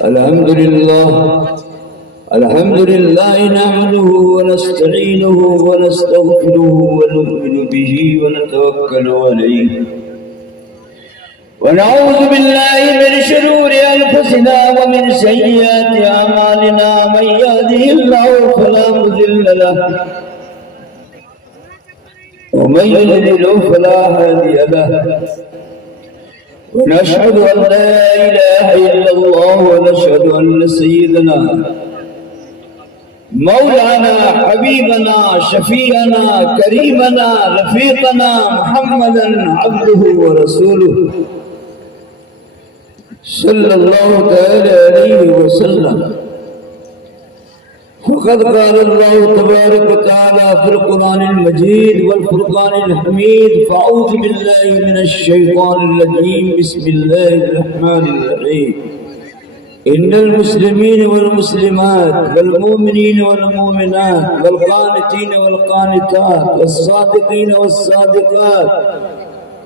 الحمد لله نحمده ونستعينه ونستغفره ونؤمن به ونتوكل عليه ونعوذ بالله من شرور أنفسنا ومن سيئات أعمالنا من يهده الله فلا مضل له ومن يضلل فلا هادي له ونشهد أن لا إله إلا الله ونشهد أن سيدنا مولانا حبيبنا شفيعنا كريمنا رفيقنا محمدا عبده ورسوله صلى الله تعالى عليه وسلم. فقد قال الله تبارك وتعالى في القرآن المجيد والفرقان الحميد: فأعوذ بالله من الشيطان الرجيم بسم الله الرحمن الرحيم. إن المسلمين والمسلمات والمؤمنين والمؤمنات والقانتين والقانتات والصادقين والصادقات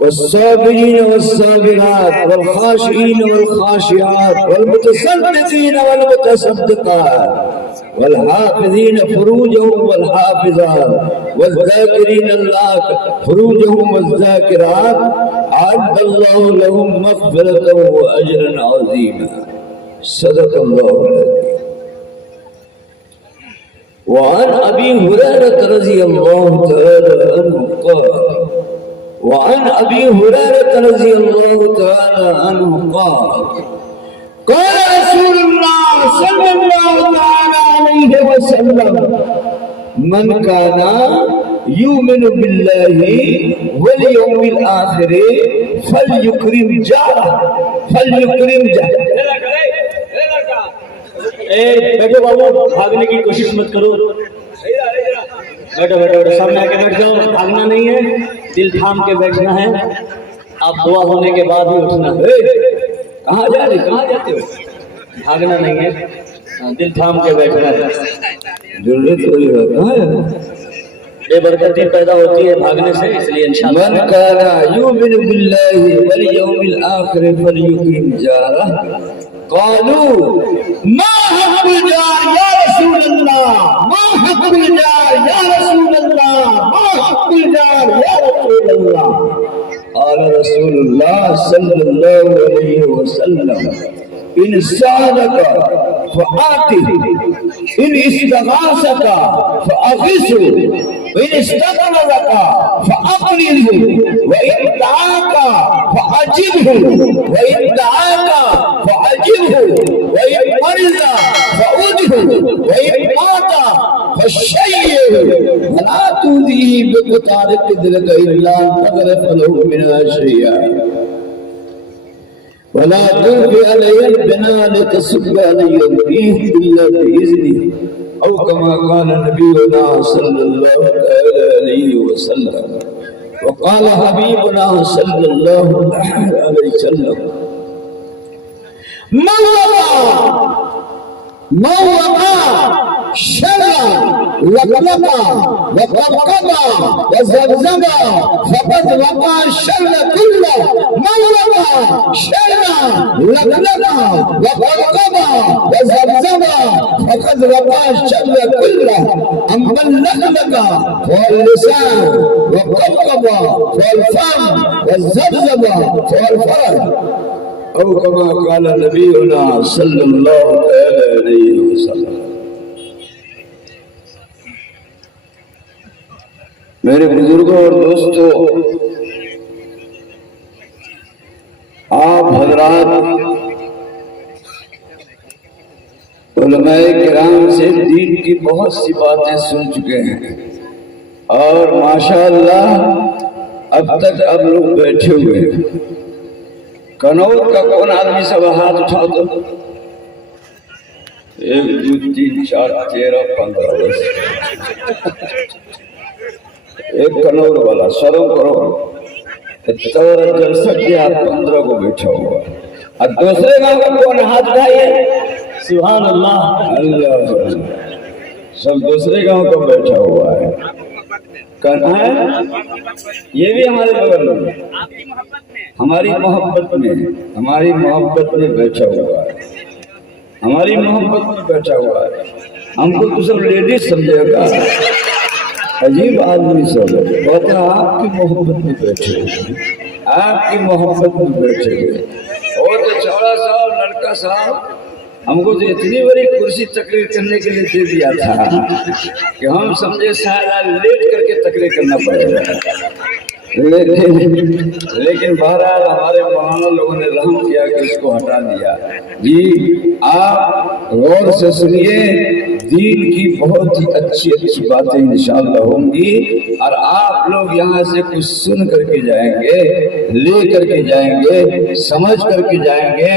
والصابرين والصابرات والخاشعين والخاشعات والمتصدقين والمتصدقات والحافظين فروجهم والحافظات والذاكرين الله فروجهم والذاكرات أعد الله لهم مغفرة وأجرا عظيما. صدق الله العظيم. وعن أبي هريرة رضي الله تعالى عنه قال وعن أبي هريرة رضي الله تعالى عنه قال قال رسول الله صلى الله تعالى عليه وسلم: من كان يؤمن بالله واليوم الآخر فليكرم جاره فليكرم جاره. بیٹھو بابو، بھاگنے کی کوشش مت کرو. بیٹھو بیٹھو سامنے آ کے بیٹھ جاؤ. بھاگنا نہیں ہے، دل تھام کے بیٹھنا ہے. آپ دعا ہونے کے بعد ہی اٹھنا. کہاں جا رہے، کہاں جاتے ہو؟ بھاگنا نہیں ہے، دل تھام کے بیٹھنا ہے. ضرورت ہوئی ہے کہاں ہے؟ بے برکتی پیدا ہوتی ہے بھاگنے سے، اس لیے انشاءاللہ من کان یؤمن باللہ والیوم الآخر فلیکرم جارہ. قالوا ما حق الجار یا رسول اللہ، ما حق الجار یا رسول اللہ، ما حق الجار یا رسول اللہ. قال رسول اللہ صلی اللہ علیہ وسلم: ان سألك فآته، ان استغاثك فأغثه، وإن استغفرك فأقرضه، وإن دعاك فأجبه، وإن دعاك فأجبه، وإن مرض فأده، وإن مات فشيئه، ولا تؤذيه بقطار قدرك إلا أن تغرف له منها شيئا، ولا تلقي علي البناء لتصب علي الريح إلا بإذنه، أو كما قال نبينا صلى الله عليه وسلم. وقال حبيبنا صلى الله عليه وسلم: من وقع شرا لقلقا وقرقبا وزبزبا فقد وقع الشر كله. من وقع شرا لقلقا وقرقبا وزبزبا فقد وقع الشر كله. أما اللقلق واللسان وقرقبا والفم والزبزبا والفرج، او كما قال نبينا صلی اللہ علیہ وسلم. میرے بزرگوں اور دوستوں، آپ حضرات علماء کرام سے دین کی بہت سی باتیں سن چکے ہیں، اور ماشاءاللہ اب تک اب لوگ بیٹھے ہوئے ہیں. کنور کا کون آدمی سب ہاتھ اٹھا دو. 1 2 3 4 13 15 ایک کنور والا شرم کرو. جلسہ کیا 15 کو بیٹھا ہوا. اور دوسرے گاؤں کا کون ہاتھ اٹھائیے؟ سبحان اللہ، اللہ سب دوسرے گاؤں کا بیٹھا ہوا ہے. کہنا ہے یہ بھی ہمارے بغل میں، ہماری محبت میں بیٹھا ہوا ہے. हमारी मोहब्बत में बैठा हुआ है, हमको तो सब लेडीज समझेगा, अजीब आदमी सब कहता आपकी मोहब्बत में बैठे हुए, आपकी मोहब्बत में बैठे हुए। और तो चौड़ा साहब लड़का साहब हमको तो इतनी बड़ी कुर्सी तकरीर करने के लिए दे दिया था कि हम समझे शायद आज लेट करके तकरीर करना पड़ेगा, लेकिन बहरहाल हमारे मौलाना लोगों ने रहम किया कि इसको हटा दिया। जी आप गौर से सुनिए, दीन की बहुत ही अच्छी अच्छी बातें इंशाअल्लाह होंगी और आप लोग यहाँ से कुछ सुन करके जाएंगे, ले करके जाएंगे, समझ करके जाएंगे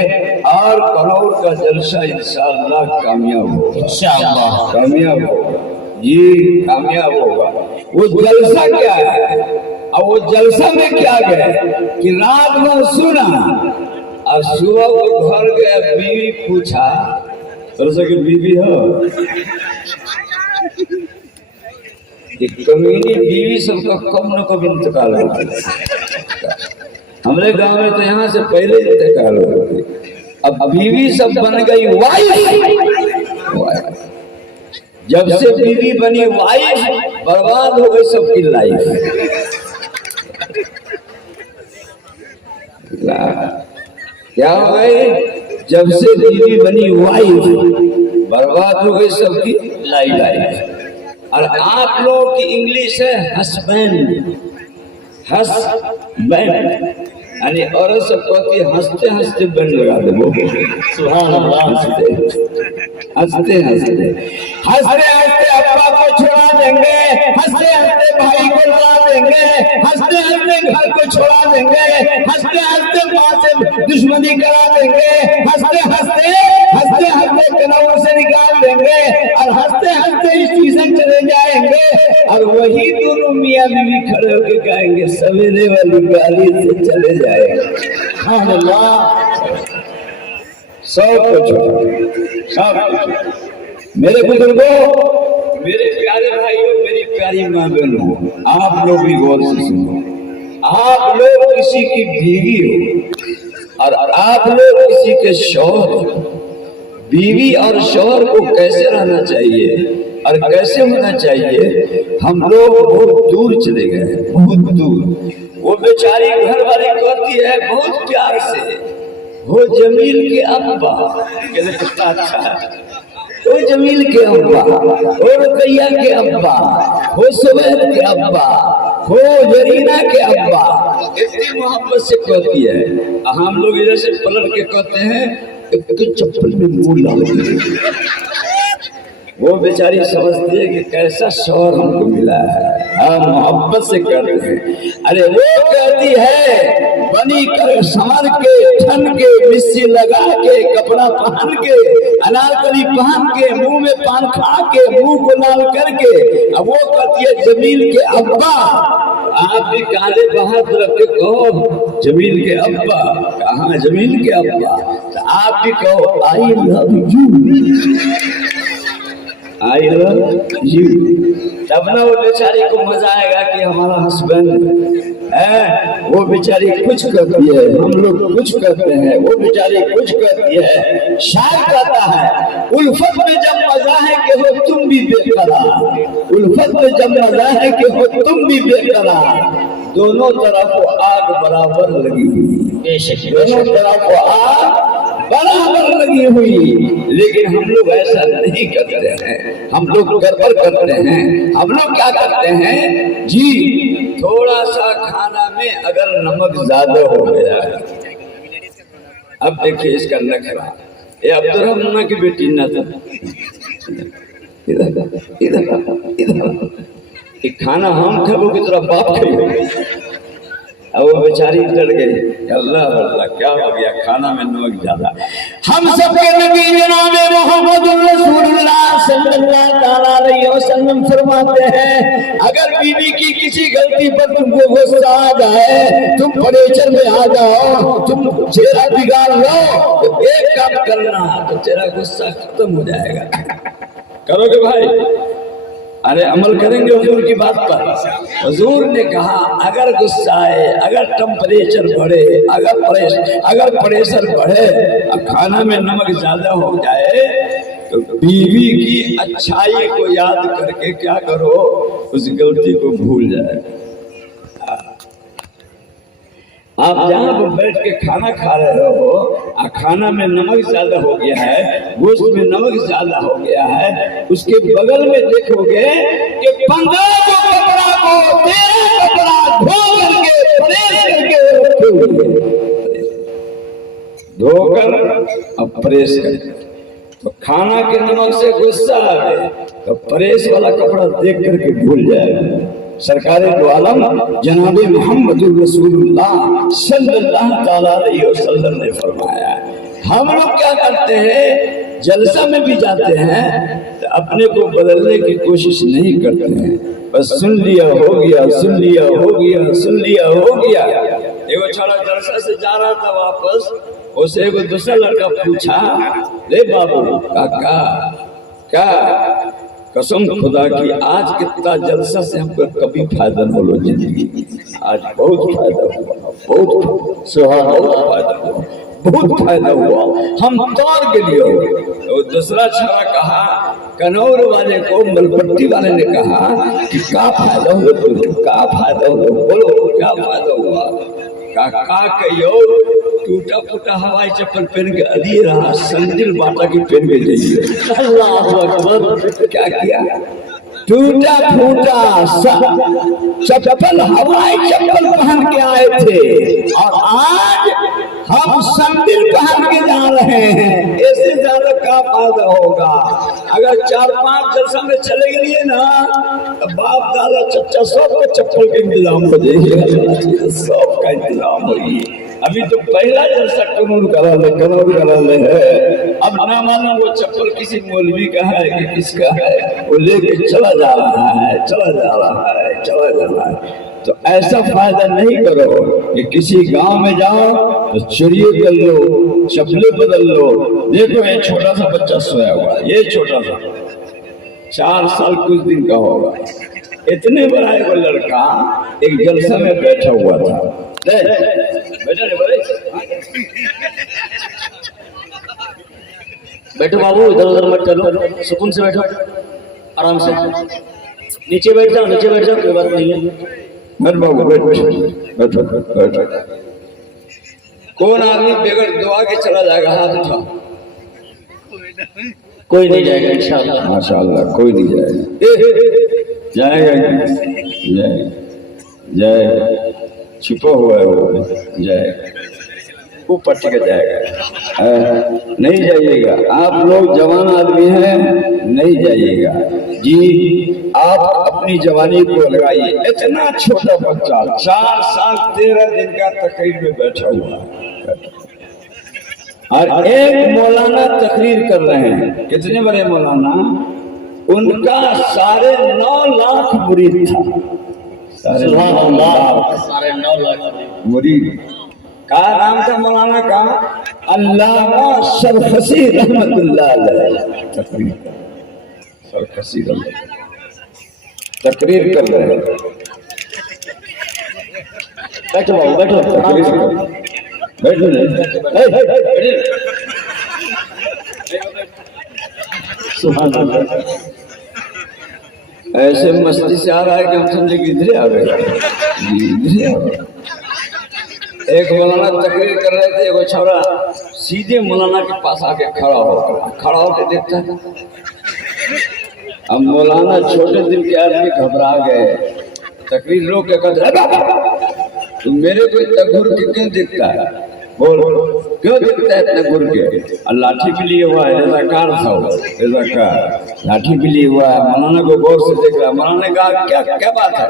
और कनौर का जलसा इंशाअल्लाह कामयाब होगा, इंशाअल्लाह कामयाब होगा जी, कामयाब होगा। वो जलसा क्या है और वो जलसा में क्या गए कि रात भर सुना और सुबह वो घर गया, बीवी पूछा कि बीवी हो कि कमीनी बीवी सबका कब न कब इंतकाल होता। हमारे गांव में तो यहाँ से पहले इंतकाल होती, अब बीवी सब बन गई वाइफ। जब से बीवी बनी वाइफ बर्बाद हो गई सबकी लाइफ। क्या हो गई? जब से बीवी बनी वाइफ बर्बाद हो गई सबकी लाइफ। और आप लोगों की इंग्लिश है हस्बैंड, हस्बैंड यानी औरत सब कहती है हंसते हंसते बैंड लगा दे, सुभान अल्लाह, हंसते हंसते हंसते हंसते हंसते अब्बा को छुड़ा देंगे, हंसते हंसते भाई को लड़ा देंगे, हंसते हंसते घर को छोड़ा देंगे, हंसते हंसते माँ से दुश्मनी करा देंगे, हंसते हंसते हंसते हंसते कनौर से निकाल देंगे और हंसते हंसते स्टेशन चले जाएंगे और वही दोनों मियाँ बीवी खड़े होकर गाएंगे सवेरे वाली गाड़ी से चले जाएंगे। सब कुछ मेरे बुजुर्गों, मेरे प्यारे भाइयों, मेरी प्यारी माँ बहनों, आप लोग भी गौर से सुनो। आप लोग किसी की बीवी हो और आप लोग किसी के शौहर हो। बीवी और शौहर को कैसे रहना चाहिए और कैसे होना चाहिए, हम लोग बहुत दूर चले गए, बहुत दूर। वो बेचारी घर वाली कहती है बहुत प्यार से, वो जमील के अब्बा, कितना अच्छा है, वो जमील के अब्बा, वो रुकैया के अब्बा, वो सुबैर के अब्बा, वो जरीना के अब्बा, इतनी मोहब्बत से कहती है। हम लोग इधर से पलट के कहते हैं चप्पल में मुंह डाल। वो बेचारी समझती है कि कैसा शौहर हमको मिला है, हम मोहब्बत से कहते हैं। अरे वो कहती है बनी कर संवर के, ठन के, मिस्सी लगा के, कपड़ा पहन के, अनारकली पहन के, मुंह में पान खा के, मुंह को लाल करके, अब वो कहती है जमील के अब्बा। आप भी काले बाहर रख के कहो जमील के अब्बा, कहाँ जमील के अब्बा, तो आप भी कहो I love you, I love you. तब ना वो बेचारी को मजा आएगा कि हमारा हस्बैंड है। वो बेचारी कुछ करती है, हम लोग कुछ करते हैं, वो बेचारी कुछ करती है। शायर कहता है उल्फत में जब मजा है कि हो तुम भी बेकरार, उल्फत में जब मजा है कि हो तुम भी बेकरार, दोनों तरफ आग बराबर लगी हुई, दोनों तरफ आग बराबर लगी हुई। लेकिन हम लोग ऐसा नहीं करते हैं, हम लोग गड़बड़ करते हैं। हम लोग क्या करते हैं जी, थोड़ा सा खाना में अगर नमक ज्यादा हो गया, अब देखिए इसका नखरा, ये अब्दुर्रहमान की बेटी न था, इधर इधर इधर खाना हम खाबो की तरह बाप खाइए। अब वो बेचारी डर गई, अल्लाह अल्लाह क्या हो गया, खाना में नमक ज्यादा। हम सबके नबी जनाब मोहम्मद रसूलुल्लाह सल्लल्लाहु अलैहि वसल्लम फरमाते हैं अगर बीवी की किसी गलती पर तुमको गुस्सा आ जाए, तुम फर्नीचर में आ जाओ, तुम चेहरा बिगाड़ लो, तो एक काम करना तो तेरा गुस्सा खत्म हो जाएगा। करोगे भाई? अरे अमल करेंगे हुजूर की बात पर। हुजूर ने कहा अगर गुस्सा आए, अगर टेम्परेचर बढ़े, अगर प्रेशर बढ़े और खाना में नमक ज्यादा हो जाए तो बीवी की अच्छाई को याद करके क्या करो, उस गलती को भूल जाए। आप जहाँ पर बैठ के खाना खा रहे हो और खाना में नमक ज्यादा हो गया है, गोश्त में नमक ज्यादा हो गया है, उसके बगल में देखोगे कि 15 कपड़ा को 13 कपड़ा धो करके प्रेस करके रखे हुए, धोकर अब प्रेस कर। तो खाना के नमक से गुस्सा आ गए तो प्रेस वाला कपड़ा देख करके भूल जाएगा। सरकार दो आलम जनाब मोहम्मद रसूलुल्लाह सल्लल्लाहु अलैहि वसल्लम ने फरमाया, हम लोग क्या करते हैं, जलसा में भी जाते हैं तो अपने को बदलने की कोशिश नहीं करते हैं, बस सुन लिया हो गया, सुन लिया हो गया, सुन लिया हो गया। एगो छोरा जलसा से जा रहा था वापस, उसे एगो दूसरा लड़का पूछा, रे बाबू काका क्या कसम खुदा की आज कितना जलसा से हमको कभी फायदा न हो जिंदगी, आज बहुत फायदा हुआ, बहुत फायदा हुआ, बहुत फायदा हुआ, हम तौर के लिए। तो दूसरा छोरा कहा, कनौर वाले को मलपट्टी वाले ने कहा कि क्या फायदा हुआ तुझे, क्या फायदा हुआ, बोलो क्या फायदा हुआ। काका कहियो टूटा फूटा हवाई चप्पल पहन के अली रहा, संदिल बाटा की पहन के जाइए। अल्लाह अकबर। क्या किया, टूटा फूटा चप्पल हवाई चप्पल पहन के आए थे और आज हम संदिल पहन के जा रहे हैं, इससे ज्यादा क्या फायदा होगा। अगर 4-5 जलसा में चले गए ना तो बाप दादा चच्चा सबको चप्पल के इंतजाम हो जाएगा, सबका इंतजाम होगी। अभी तो पहला जलसा कनौर करा ले है, अब ना मानो वो चप्पल किसी मौलवी का है कि किसका है, वो लेके चला जा रहा है, चला जा रहा है, चला जा रहा है। तो ऐसा फायदा नहीं करो कि किसी गांव में जाओ तो चोरी कर लो, चप्पलें बदल लो। देखो ये छोटा सा बच्चा सोया हुआ, ये छोटा सा 4 साल कुछ दिन का होगा, इतने बड़ा एक लड़का एक जलसा में बैठा हुआ था। बैठो बाबू, इधर उधर मत चलो, सुकून से बैठो, आराम से नीचे बैठ जाओ, नीचे बैठ जाओ, कोई बात नहीं है। बाबू बैठो। कौन आदमी बगैर दुआ के चला जाएगा, हाथ उठा। कोई नहीं जाएगा इंशाअल्लाह, माशाअल्लाह, कोई नहीं जाएगा, जाएगा छुपा हुआ है वो, जाएगा वो पट के जाएगा। नहीं जाइएगा, आप लोग जवान आदमी हैं, नहीं जाइएगा जी। आप अपनी जवानी को लगाइए। इतना छोटा बच्चा 4 साल 13 दिन का तकरीर में बैठा हुआ और एक मौलाना तकरीर कर रहे हैं। कितने बड़े मौलाना, उनका 9.5 लाख मुरीद था, 9.5 लाख मुरीद। का नाम था मौलाना का, अल्लामा सरफसी रहमतुल्लाह अलैह। सरफसी तकरीर कर रहे हैं। बैठो बाबू, बैठो, सुभान अल्लाह। ऐसे मस्ती से आ रहा है कि हम समझे कि इधर आ गए, इधर आ गए। एक मौलाना तकरीर कर रहे थे, वो छोरा सीधे मौलाना के पास आके खड़ा होकर देखता है। अब मौलाना छोटे दिल के आदमी घबरा गए, तकरीर रोक के कहते, तुम मेरे को इतना घूर के क्यों देखता है, बोल क्यों देखता है इतना घूर के। और लाठी भी लिए हुआ है, रजाकार था वो, रजाकार लाठी भी लिए हुआ है। मौलाना को गौर से देख रहा। मौलाना ने कहा क्या क्या बात है,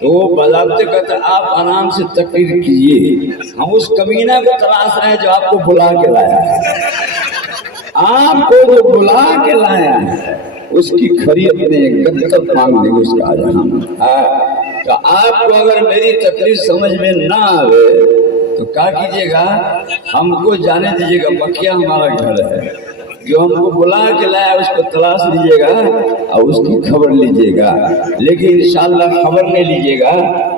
तो वो बजाते कहते, आप आराम से तकरीर कीजिए, हम उस कमीना को तलाश रहे हैं जो आपको बुला के लाया है। आपको जो बुला के लाया है उसकी खरी अपने गद्दत मांग देंगे उसका आज हम। तो आपको अगर मेरी तकरीर समझ में ना आवे तो क्या कीजिएगा, हमको जाने दीजिएगा, बकिया हमारा घर है, जो हमको बुला के लाया उसको तलाश लीजिएगा और उसकी खबर लीजिएगा, लेकिन इंशाअल्लाह खबर नहीं लीजिएगा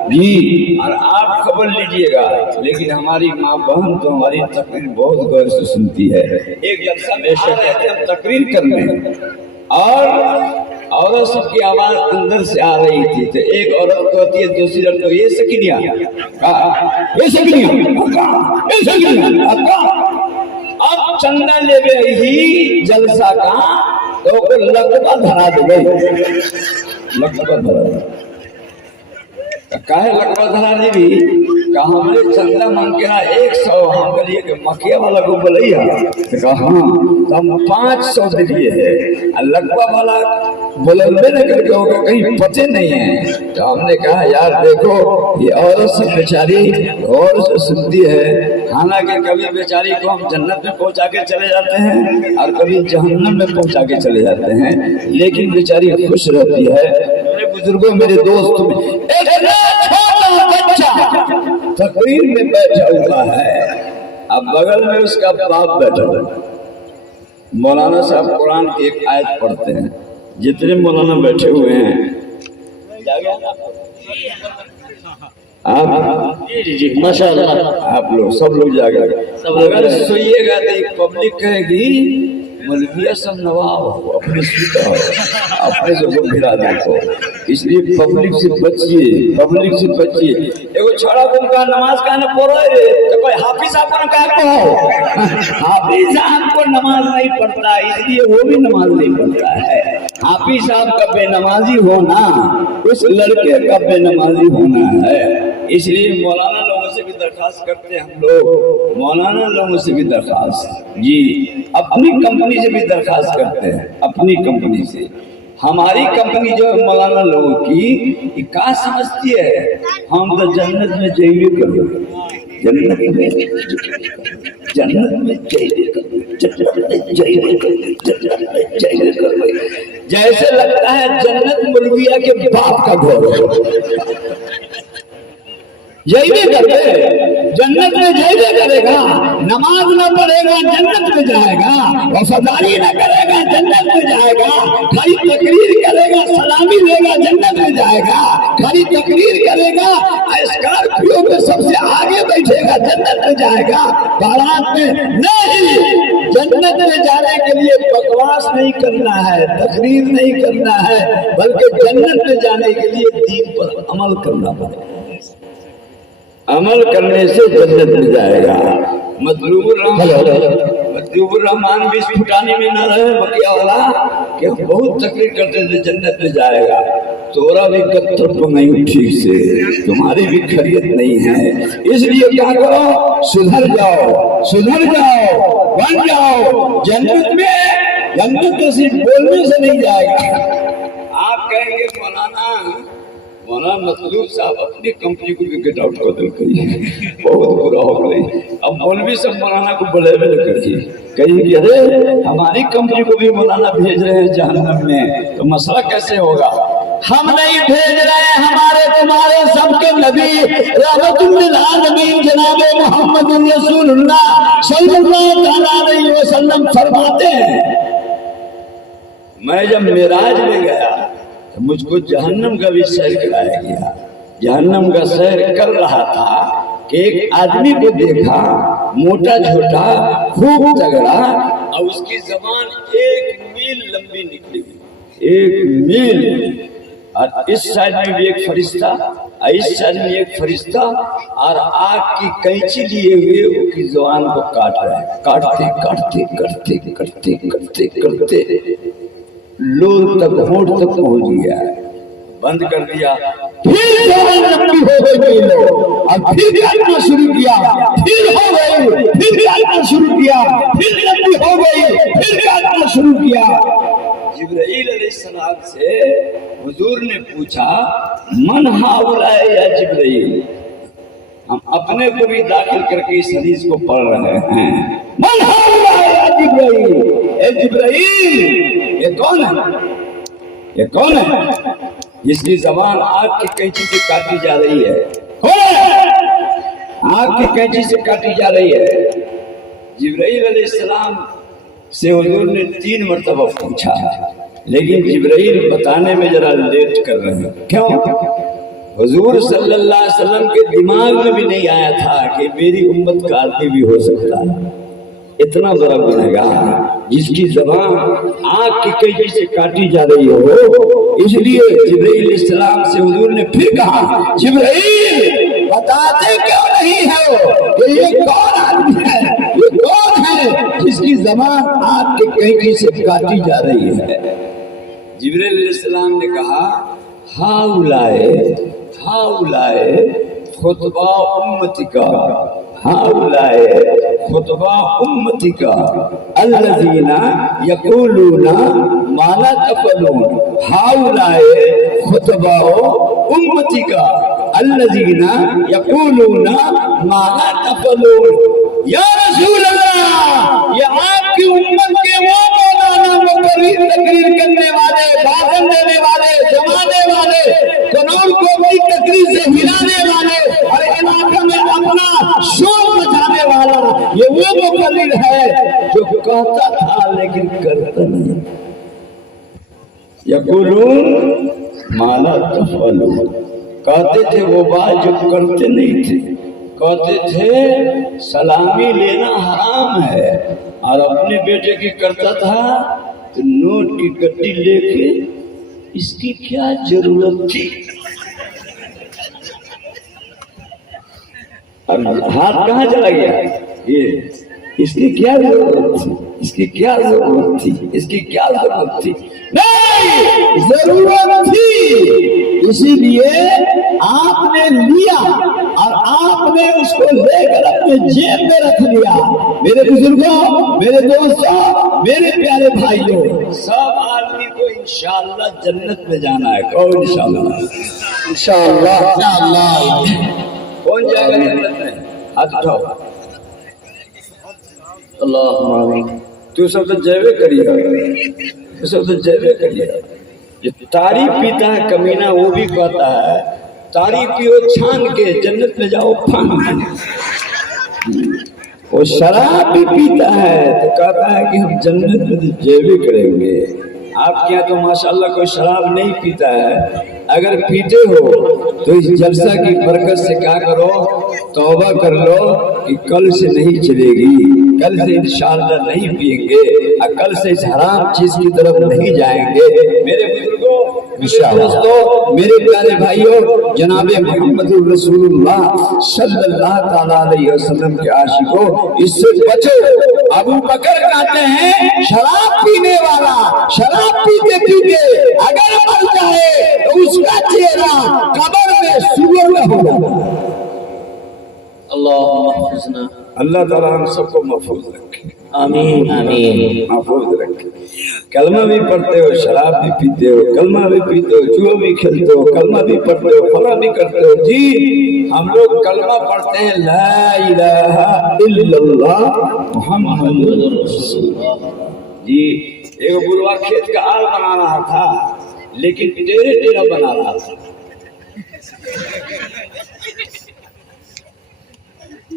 जी, और आप खबर लीजिएगा। लेकिन हमारी माँ बहन तो हमारी तकरीर बहुत गौर से सुनती है। एक जलसा में आ रहे थे हम तकरीर करने, और औरत सबकी आवाज अंदर से आ रही थी, तो एक औरत कहती है दूसरी औरत को, ये सकिनिया, ये सकिनिया, ये सकिनिया, अब चंदा ले ही जलसा का तो लकबा धरा दे, लकबा धरा काहे लकबा धरा दी भी कहा हमरे चंदा मांग के ना 100, हम कहिए कि मकिया वाला को बोलैया, कहा हाँ तो हम 500 दे दिए है, लकबा वाला बोलबे न करके होगा कहीं पते नहीं है। तो हमने कहा यार देखो ये औरत सब बेचारी और से सुनती है, हालांकि कभी बेचारी को हम जन्नत में पहुंचा के चले जाते हैं और कभी जहन्नम में पहुंचा के चले जाते हैं, लेकिन बेचारी खुश रहती है। मेरे बुजुर्गों, मेरे दोस्त, एक छोटा बच्चा तकरीर में बैठा हुआ है, अब बगल में उसका बाप बैठा है। मौलाना साहब कुरान की एक आयत पढ़ते हैं, जितने मौलाना बैठे हुए हैं आप जी माशाअल्लाह, आप लोग सब लोग जागे, अगर सोइएगा तो पब्लिक कहेगी मौलविया सब नवाब हो, अपने सीता हो, अपने से गिरा देखो, इसलिए पब्लिक से बचिए, पब्लिक से बचिए। एगो छोड़ा को का नमाज का न पढ़ो रे, तो कोई हाफिज साहब को का कहो, हाफिज साहब को नमाज नहीं पढ़ता, इसलिए वो भी नमाज नहीं पढ़ता है। हाफिज साहब का बेनमाजी होना उस लड़के का बेनमाजी होना है। इसलिए मौलाना लोगों से भी दरखास्त करते हैं, हम लोग मौलाना लोगों से भी दरखास्त जी, अपनी कंपनी से भी दरखास्त करते हैं, अपनी कंपनी से। हमारी कंपनी जो है मौलाना लोगों की क्या समझती है, हम तो जन्नत में जाइए करो, जन्नत में जाइए करो, जन्नत में जाइए करो, जैसे लगता है जन्नत मौलविया के बाप का घर है। जैसे करते जन्नत में जैसे करेगा, नमाज न पढ़ेगा जन्नत में जाएगा, वफादारी न करेगा जन्नत में जाएगा, खाली तकरीर करेगा, सलामी देगा जन्नत में जाएगा, खाली तकरीर करेगा, स्कॉर्पियो में सबसे आगे बैठेगा जन्नत में जाएगा, बारात में नहीं। जन्नत में जाने के लिए बकवास नहीं करना है, तकरीर नहीं करना है, बल्कि जन्नत में जाने के लिए दीन पर अमल करना पड़ेगा। अमल करने से जन्नत में जाएगा। मतलूबुर रहमान भी इस फुटाने में न रहे बकिया वाला कि बहुत तकलीफ करते थे जन्नत में जाएगा। तोरा भी कत्तर तो नहीं ठीक से, तुम्हारी भी खैरियत नहीं है, इसलिए क्या करो, सुधर जाओ, सुधर जाओ, बन जाओ। जन्नत में, जन्नत तो सिर्फ बोलने से नहीं जाएगा। आप कहेंगे मौलाना मतलूब साहब अपनी कंपनी को भी गेट आउट कर दे, बहुत बुरा हो गई। अब मौलवी सब मौलाना को बुलाए करिए, कहिए अरे हमारी कंपनी को भी मौलाना भेज रहे हैं जहन्नम में, तो मसला कैसे होगा। हम नहीं भेज रहे, हमारे तुम्हारे सबके नबी रहमतुल्लिल आलमीन जनाब मोहम्मद रसूलुल्लाह सल्लल्लाहु अलैहि वसल्लम फरमाते हैं, मैं जब मेराज में गया तो मुझको जहन्नम का भी सैर कराया गया। जहन्नम का सैर कर रहा था कि एक आदमी को देखा, मोटा छोटा खूब तगड़ा, और उसकी जबान 1 मील लंबी निकली, 1 मील। और इस साइड में भी एक फरिश्ता, और इस साइड में एक फरिश्ता, और आग की कैंची लिए हुए उसकी जबान को काट रहे हैं। काटते काटते करते करते करते करते लोल तक, होंठ तक पहुंच गया, बंद कर दिया। फिर लंबी हो गई, अब फिर काटना शुरू किया, फिर हो गई, फिर काटना शुरू किया, फिर लंबी हो गई, फिर काटना शुरू किया। जिब्राइल अलैहिस्सलाम से हुजूर ने पूछा, मन हाउलाए या जिब्राइल, हम अपने को भी दाखिल करके इस हदीस को पढ़ रहे हैं। मन हाउलाए या जिब्राइल, ए जिब्राइल ये कौन है, ये कौन है जिसकी जबान आग की कैंची से काटी जा रही है, कौन है आग की कैंची से काटी जा रही है। जिब्राइल अलैहिस्सलाम से हुजूर ने 3 मरतबा पूछा, लेकिन जिब्राइल बताने में जरा लेट कर रहे हैं। क्यों? हुजूर सल्लल्लाहु अलैहि वसल्लम के दिमाग में भी नहीं आया था कि मेरी उम्मत का आदमी भी हो सकता है। इतना बड़ा गुनहगार जिसकी ज़बान आग की कैंची से काटी जा रही हो, इसलिए जिब्राइल अलैहिस्सलाम से हुजूर ने फिर कहा, जिब्राइल बताते क्यों नहीं हो कि ये कौन आदमी है, ये कौन है जिसकी ज़बान आग की कैंची से काटी जा रही है? जिब्राइल अलैहिस्सलाम ने कहा, हाउलाए खुतबा उम्मतिका, हाउलाए खुतबा उम्मतिका अल्लज़ीना यक़ूलूना मा ला तफ़अलून, हाउलाए खुतबा उम्मतिका अल्लज़ीना यक़ूलूना मा ला तफ़अलून। या रसूल अल्लाह, ये आपकी उम्मत के वो मौलाना मुकर्रिर तकरीर करने वाले, भाषण देने वाले, जमाने वाले, कानून को अपनी तकरीर से हिलाने वाले और इलाके में अपना शोर मचाने वाला, ये वो मुकर्रिर है जो कहता था लेकिन करता नहीं। यक़ूलून मा ला तफ़अलून, कहते थे वो बात जो करते नहीं थे। कहते थे सलामी लेना हराम है, और अपने बेटे की करता था तो नोट की गड्डी लेके इसकी क्या जरूरत थी। और हाथ कहाँ चला गया? ये इसकी क्या जरूरत थी, इसकी क्या जरूरत थी, इसकी क्या जरूरत थी? नहीं, जरूरत थी, इसीलिए आपने लिया और आपने उसको लेकर अपने जेब में रख लिया। मेरे बुजुर्गों, मेरे दोस्तों, मेरे प्यारे भाइयों, सब आदमी को इंशाअल्लाह जन्नत में जाना है। कौन इंशाअल्लाह? इंशाअल्लाह, इंशाअल्लाह। कौन जाएगा जन्नत में? हाथ उठाओ। अल्लाह, तू सब तो जयवे करिएगा, तू सब तो जयवे करिएगा। जो तारी पीता है कमीना, वो भी कहता है तारी पियो छान के, जन्नत में जाओ फान के। वो शराब भी पीता है तो कहता है कि हम जन्नत में जयवे करेंगे। आपके यहाँ तो माशाल्लाह कोई शराब नहीं पीता है। अगर पीते हो तो इस जलसा की बरकत से क्या करो, तौबा कर लो कि कल से नहीं चलेगी, कल से इंशाअल्लाह नहीं पिएंगे, और कल से इस हराम चीज की तरफ नहीं जाएंगे। मेरे बुजुर्गों, मेरे दोस्तों, मेरे प्यारे भाइयों, जनाबे मोहम्मद रसूलुल्लाह सल्लल्लाहु ताला अलैहि वसल्लम के आशिकों, इससे बचो। अबू बकर कहते हैं शराब पीने वाला शराब पीते पीते अगर मर जाए तो उसका चेहरा कब्र में सुअर का हो जाता। अल्लाह ताला हम सबको महफूज रखे, आमीन आमीन, महफूज रखे। कलमा भी पढ़ते हो, शराब भी पीते हो, कलमा भी पीते हो, जुआ भी खेलते हो, कलमा भी पढ़ते हो, फला भी करते हो। जी, हम लोग कलमा पढ़ते हैं, ला इलाहा इल्लल्लाह मुहम्मदुर रसूलुल्लाह। जी, एक बुढ़वा खेत का आल बना रहा था, लेकिन टेढ़े टेढ़ा बना रहा था,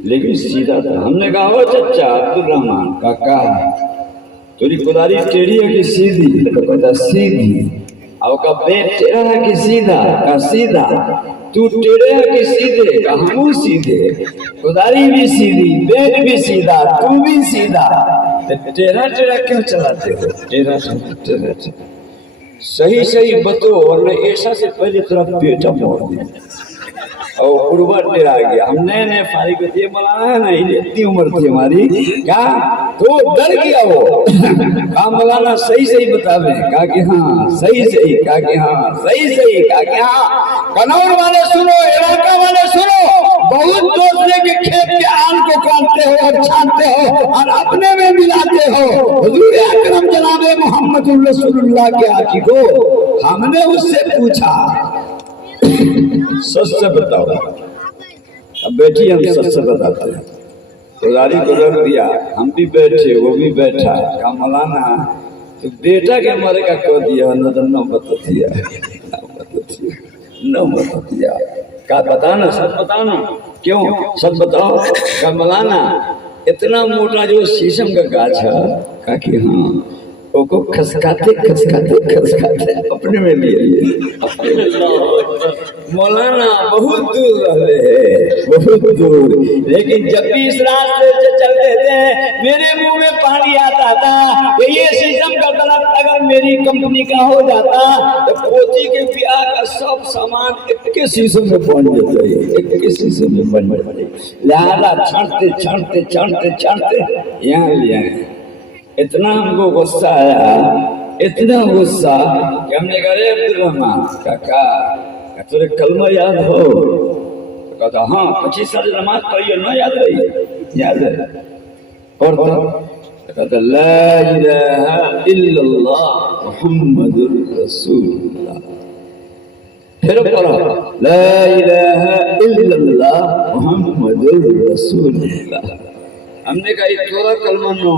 लेकिन सीधा था। हमने कहा, ओ चचा अब्दुल रहमान काका, तेरी कुदारी टेढ़ी है कि सीधी? तो कहता सीधी। और का पेट टेढ़ा है कि सीधा? का सीधा। तू टेढ़े है कि सीधे? का हम सीधे। कुदारी भी सीधी, पेट भी सीधा, तू भी सीधा, टेढ़ा टेढ़ा क्यों चलाते हो? टेढ़ा टेढ़ा सही सही बतो, वरना ऐसा से पहले तेरा पेट मोड़ दे। और बुढ़वा टेढ़ा गया। हम नए नए फारिग होती मौलाना है ना, इतनी उम्र थी हमारी, क्या तो डर गया वो। कहा मौलाना सही सही बतावे, कहा कि हाँ सही सही, कहा कि हाँ सही सही, कहा कि हाँ। कनौर वाले सुनो, इलाका वाले सुनो, बहुत दूसरे के खेत के आम को काटते हो और छानते हो और अपने में मिलाते हो। हुजूर अकरम जनाबे मोहम्मद रसूलुल्लाह के आकी को हमने उससे पूछा, सच से बताओ। अब बैठी, हम सच से बताते हैं। गुजारी को रख दिया, हम भी बैठे, वो भी बैठा। कहा मौलाना तो बेटा के मरे का कह दिया, न बता दिया, न बता दिया। कहा बताना, सच बताना। क्यों सच बताओ? कहा मौलाना इतना मोटा जो शीशम का गाछ है, कहा कि हाँ, वो खसकाते अपने में लिए मौलाना बहुत दूर रहे हैं, बहुत दूर, लेकिन जब भी इस रास्ते से चलते थे मेरे मुंह में पानी आता था कि ये शीशम का दरख्त अगर मेरी कंपनी का हो जाता तो पोती के ब्याह का सब सामान एक के शीशम में बन जाता है, एक के शीशम में बन जाता है। लिहाजा छांटते यहाँ ले आए। इतना हमको गुस्सा आया, इतना गुस्सा कि हमने कहा रे अब्दुल रहमान काका, तुझे कलमा याद हो? तो कहता हाँ 25 साल नमाज पढ़ी है ना, याद रही? याद है। और कहता ला इलाहा इल्लल्लाह मुहम्मदुर रसूलुल्लाह। फिर पढ़ो ला इलाहा इल्लल्लाह मुहम्मदुर रसूलुल्लाह। हमने कहा ये थोड़ा कलमा नो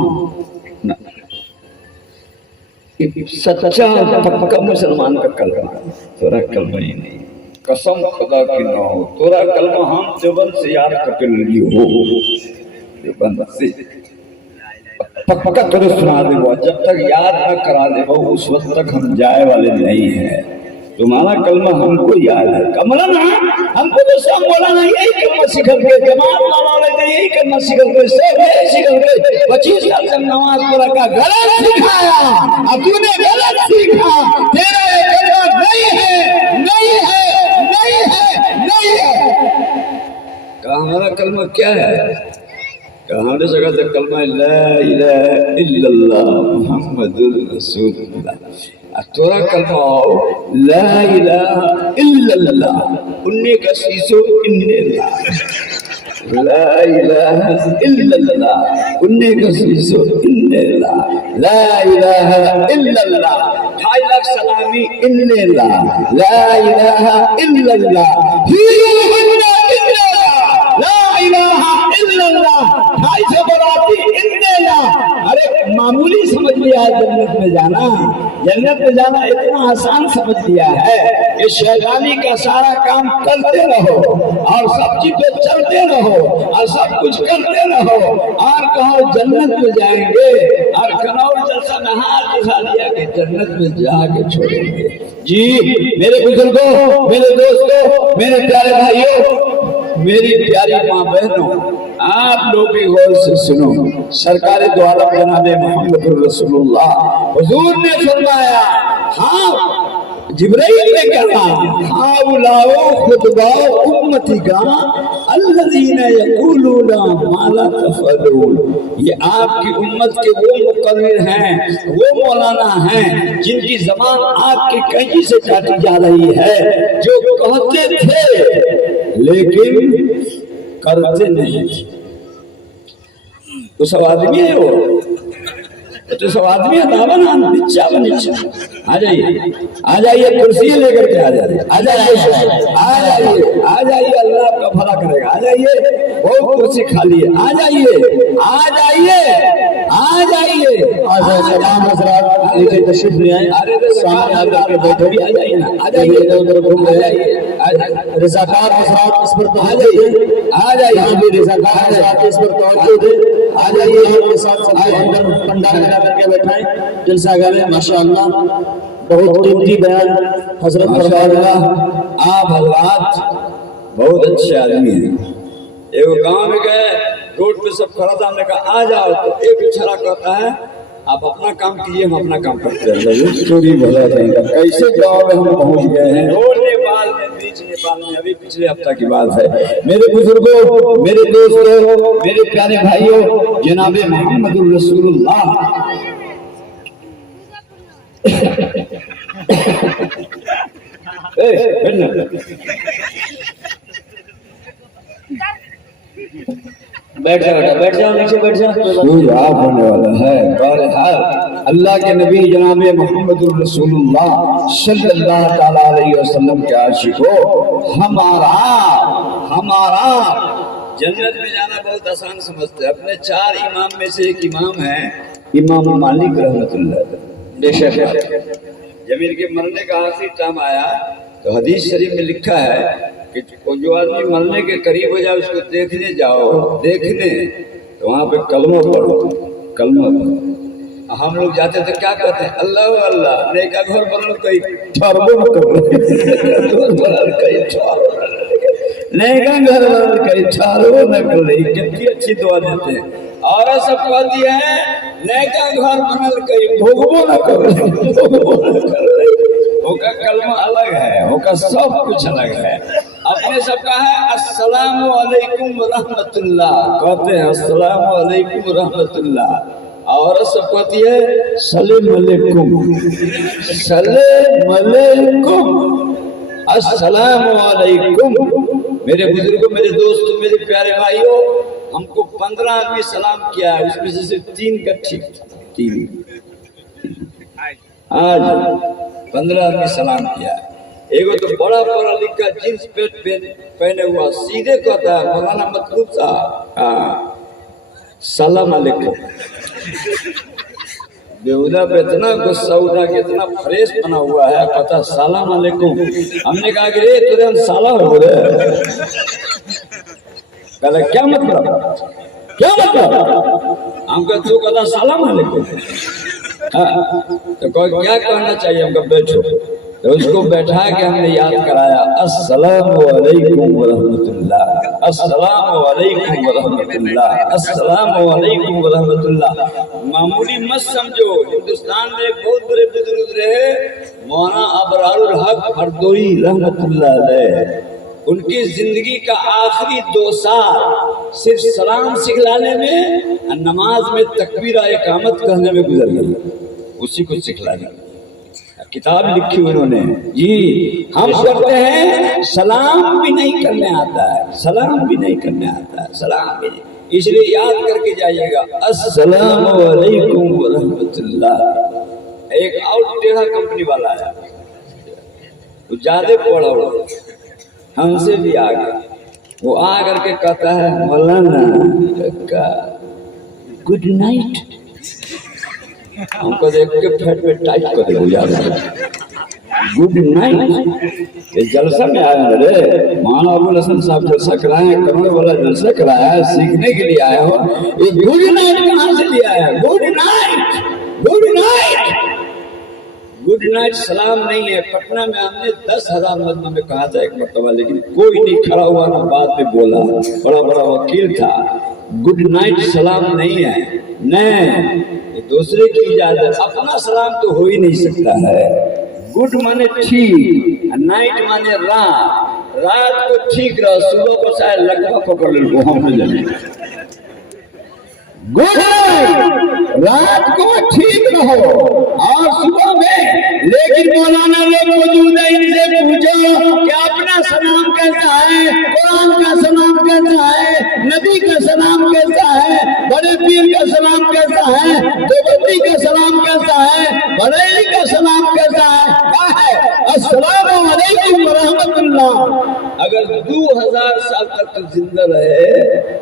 सच्चा पक्का मुसलमान का कलमा, तोरा कलमा ही नहीं, कसम खुदा की ना हो, तोरा कलमा हम देवबंद से याद करके लगी हो, देवबंद से पक्का तोरे सुना देबो, जब तक याद न करा देबो उस वक्त तक हम जाए वाले नहीं है। तुम्हारा कलमा हमको याद है, कमला ना हमको तो सब बोला ना यही कलमा सिखल के, जमात वाले तो यही कलमा सिखल के, सब यही सिखल के। 25 साल से नमाज पढ़ा का गलत सिखाया, अब तूने गलत सीखा, तेरा ये कलमा नहीं है, नहीं है, नहीं है, नहीं है। कहा हमारा कलमा क्या है? हमारे जगह से कलमा ला इलाहा इल्लल्लाह मुहम्मदुर रसूलुल्लाह। तोरा कलमा ला इलाहा इल्लल्लाह उन्ने का शीशो इन्ने ला इलाहा इल्लल्लाह उन्ने का शीशो इन्ने ला इलाहा इल्लल्लाह 2.5 लाख सलामी इन्ने ला इलाहा इल्लल्लाह ला इलाहा इल्लल्लाह 250 बराती इन्ने। अरे मामूली समझ लिया है जन्नत में जाना, जन्नत में जाना इतना आसान समझ लिया है कि शैतानी का सारा काम करते रहो और सब चीज पे चलते रहो और सब कुछ करते रहो और कहो जन्नत में जाएंगे, और कनौर जैसा नहा दिखा दिया कि जन्नत में जाके छोड़ेंगे। जी मेरे बुजुर्गों, मेरे दोस्तों, मेरे प्यारे भाइयों, मेरी प्यारी माँ बहनों, आप लोग भी गौर से सुनो। सरकार द्वारा जनाबे मोहम्मद रसूलुल्लाह हुजूर ने फरमाया, हाँ जिब्राइल ने कहा हाँ बुलाओ खुतबाओ उम्मती का अल्लज़ीना यक़ूलूना मा ला तफ़अलून। ये आपकी उम्मत के वो मुक़र्रिर हैं, वो मौलाना हैं जिनकी ज़बान आपकी कैंची से काटी जा रही है, जो कहते थे लेकिन करते नहीं। तो सब आदमी है वो, तो सब आदमी है दावा ना नीचा नीचा। आ जाइए कुर्सी लेकर के आ जाइए, आ जाइए अल्लाह आपका भला करेगा। आ जाइए, वो कुर्सी खाली है, आ जाइए। नीचे तशरीफ ले आए, सामने आकर के बैठे भी आ जाइए ना, आ जाइए इधर घूम जाइए। रज़ाकार हज़रात इस पर आ जाइए, यहाँ भी रज़ाकार हज़रात इस पर तवज्जो दे, आ जाइए हमारे साथ अंदर पंडाल लगा करके बैठाएं जलसा करें। माशाअल्लाह बहुत कीमती बयान हजरत माशाअल्लाह। आप हजरात बहुत अच्छे आदमी हैं। एक गांव में गए, रोड पे सब खड़ा था, हमने कहा आ जाओ, तो एक बेचारा कहता है आप अपना काम कीजिए, हम अपना काम करते हैं। चोरी भला रहेगा, कैसे गाँव में हम पहुंच गए हैं? नेपाल में, बीच नेपाल में, अभी पिछले हफ्ता की बात है। मेरे बुजुर्गों, मेरे दोस्तों, मेरे प्यारे भाइयों, जनाबे मोहम्मद रसूलुल्लाह बैठ जाओ बेटा, बैठ जाओ, नीचे बैठ जाओ। सूर्य आप होने वाला है। बहरहाल अल्लाह के नबी जनाबे मोहम्मद रसूलुल्लाह सल्लल्लाहु अलैहि वसल्लम के आशिकों, हमारा जन्नत में जाना बहुत आसान समझते हैं। अपने 4 इमाम में से एक इमाम है इमाम मालिक रहमतुल्लाह। बेशक जब इनके मरने का आखिरी टाइम आया तो हदीस शरीफ में लिखा है कि जो आदमी मरने के करीब हो जाए उसको देखने जाओ, देखने तो वहां पे कलमा पढ़ो। हम लोग जाते थे क्या कहते हैं, अल्लाह अल्लाह नेका घर बनल कई ठहरबो न करो, नेका घर बनल कई ठहरबो न करो। कितनी अच्छी दुआ देते हैं। और सब कहती है नेका घर बनल कई भोगबो न करो। होका कलमा अलग है, होका सब कुछ अलग है। अपने सबका है अस्सलामु अलैकुम रहमतुल्लाह, कहते हैं अस्सलामु अलैकुम रहमतुल्लाह। और सब कहती है सलाम अलैकुम, सलाम अलैकुम, अस्सलामु अलैकुम। मेरे बुजुर्गों, मेरे दोस्तों, मेरे प्यारे भाइयों, हमको 15 आदमी सलाम किया है, उसमें से सिर्फ 3 का ठीक था। 3 आज 15 आदमी सलाम किया है। एगो तो बड़ा पढ़ा लिखा जींस पैंट पहने हुआ सीधे कहता है मौलाना मतलूब साहब सलाम अलैकुम। बेहुदा पे इतना गुस्सा उठा के इतना फ्रेश बना हुआ है, कहता सलाम अलैकुम। हमने कहा कि रे तुरंत साला हो रहे, कहता क्या मतलब, क्या मतलब? हम कहते तू कहता सलाम अलैकुम। तो क्या कहना चाहिए हमको, बैठो। तो उसको बैठा के हमने याद कराया अस्सलामु अलैकुम व रहमतुल्लाह, अस्सलामु अलैकुम व रहमतुल्लाह, अस्सलामु अलैकुम व रहमतुल्लाह। मामूली मत समझो। हिंदुस्तान में एक बहुत बड़े बुजुर्ग रहे मौलाना अबरारुल हक हरदोई रहमतुल्लाह अलैह। उनकी जिंदगी का आखिरी 2 साल सिर्फ सलाम सिखलाने में और नमाज में तकबीरा इकामत करने में गुजर गई। उसी को सिखलाने किताब लिखी उन्होंने जी। हम करते हैं सलाम भी नहीं करने आता है, सलाम भी नहीं करने आता है, सलाम भी नहीं। इसलिए याद करके जाइएगा अस्सलामु अलैकुम व रहमतुल्लाह। एक और टेढ़ा कंपनी वाला है, वो ज्यादा पढ़ा हुआ, हमसे भी आगे। वो आ करके कहता है मौलाना का गुड नाइट। हमको देख के फेट में टाइट कर दे यार, गुड नाइट। ये जलसा में आया रे मौलाना अबुल हसन साहब जलसा कराए, करोड़ वाला जलसा कराया है, सीखने के लिए आए हो। ये गुड नाइट कहाँ से लिया है? Good night, good night, good night सलाम नहीं है। पटना में हमने 10,000 मजमा में कहा था एक मरतबा, लेकिन कोई नहीं खड़ा हुआ ना बाद में बोला। बड़ा बड़ा वकील था। गुड नाइट सलाम नहीं है, नहीं, दूसरे की इजाजत। अपना सलाम तो हो ही नहीं सकता है। गुड माने ठीक, नाइट माने रात। रात को ठीक रहो, सुबह को शायद लकवा पकड़ लो, हम न जाने। गुड नाइट, रात को ठीक रहो और सुबह में। लेकिन मौलाना लोग मौजूद है, इनसे पूछो कि अपना सलाम कैसा है, कुरान का सलाम कैसा है, नबी का सलाम कैसा है, बड़े पीर का सलाम कैसा है, देवबंदी का सलाम कैसा है, बरेली का सलाम कैसा है? क्या है? अस्सलामु अलैकुम व रहमतुल्लाह। अगर 2000 साल तक जिंदा रहे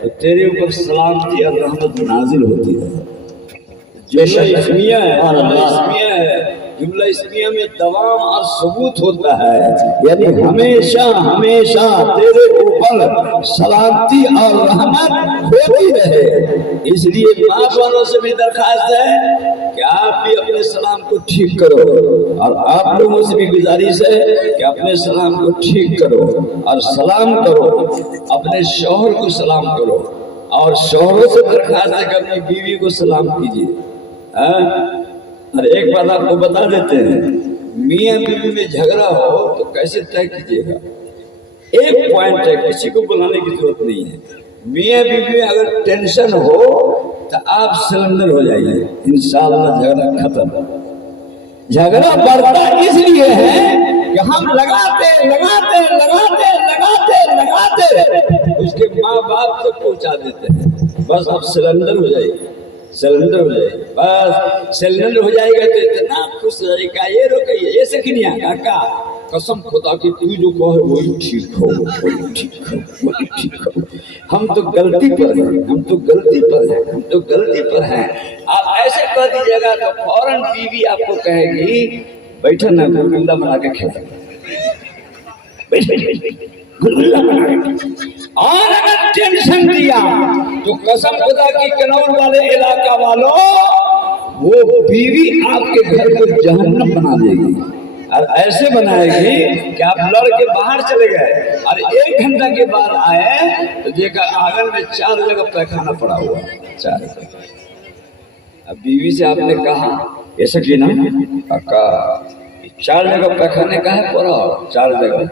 तो तेरे ऊपर सलामती और रहमत नाजिल होती है। जुमला इस्मिया है, जुमला इस्मिया में दवाम और सबूत होता है, यानी हमेशा हमेशा तेरे ऊपर सलामती और रहमत होती रहे। इसलिए बाप वालों से भी दरखास्त है कि आप भी अपने सलाम को ठीक करो, और आप लोगों से भी गुजारिश है कि अपने सलाम को ठीक करो और सलाम करो, अपने शौहर को सलाम करो, और शौहरों से दरखास्त है कि अपनी बीवी को सलाम कीजिए। और एक बात आपको बता देते हैं, मियाँ बीवी में झगड़ा हो तो कैसे तय कीजिएगा? एक पॉइंट है, किसी को बुलाने की जरूरत नहीं है। मियाँ बीवी में अगर टेंशन हो तो आप सिलेंडर हो जाइए, इंशाअल्लाह झगड़ा खत्म। झगड़ा बढ़ता इसलिए है कि हम लगाते लगाते लगाते लगाते लगाते उसके माँ बाप तक पहुँचा देते हैं। बस अब सिलेंडर हो जाएगी, सिलेंडर हो जाएगा, बस सिलेंडर हो जाएगा तो इतना खुश हो जाएगा। ये रोकइए, ये सखनिया काका, कसम खुदा की तू जो कहे वही ठीक हो, वही ठीक हो, वही ठीक हो। हम तो गलती पर हैं, हम तो गलती पर हैं, हम तो गलती पर हैं। आप ऐसे कह दीजिएगा तो फौरन बीवी आपको कहेगी बैठो ना, गुलगुला बना के खिला, गुलगुला बना के। और अगर टेंशन दिया तो कसम खुदा की कनौर वाले इलाका वालों वो बीवी आपके घर को जहन्नम बना देगी और ऐसे बनाएगी कि आप लड़ के बाहर चले गए और 1 घंटा के बाद आए तो देखा आंगन में 4 जगह पैखाना पड़ा हुआ, 4 जगह। अब बीवी से आपने कहा ऐसा की ना काका 4 जगह पैखाने का है पड़ा, 4 जगह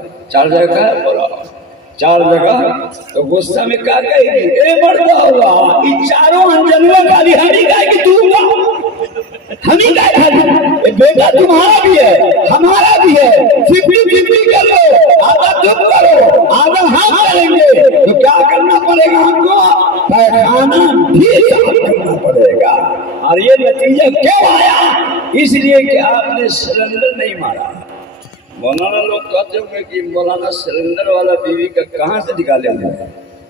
का है पड़ा, 4 जगह। तो गुस्सा में क्या कहेगी, ए मरता हुआ ये चारों अंजनवा खाली हमी गाय की दूंगा, हमी गाय खाली, बेटा तुम्हारा भी है हमारा भी है, 50-50 कर लो, आधा तुम करो आधा हम करेंगे। तो क्या करना पड़ेगा हमको, पैखाना भी साफ करना पड़ेगा। और ये नतीजा क्यों आया, इसलिए कि आपने सिलेंडर नहीं मारा। मौलाना लोग कहते होंगे कि मौलाना सिलेंडर वाला बीवी का कहाँ से निकाले हैं,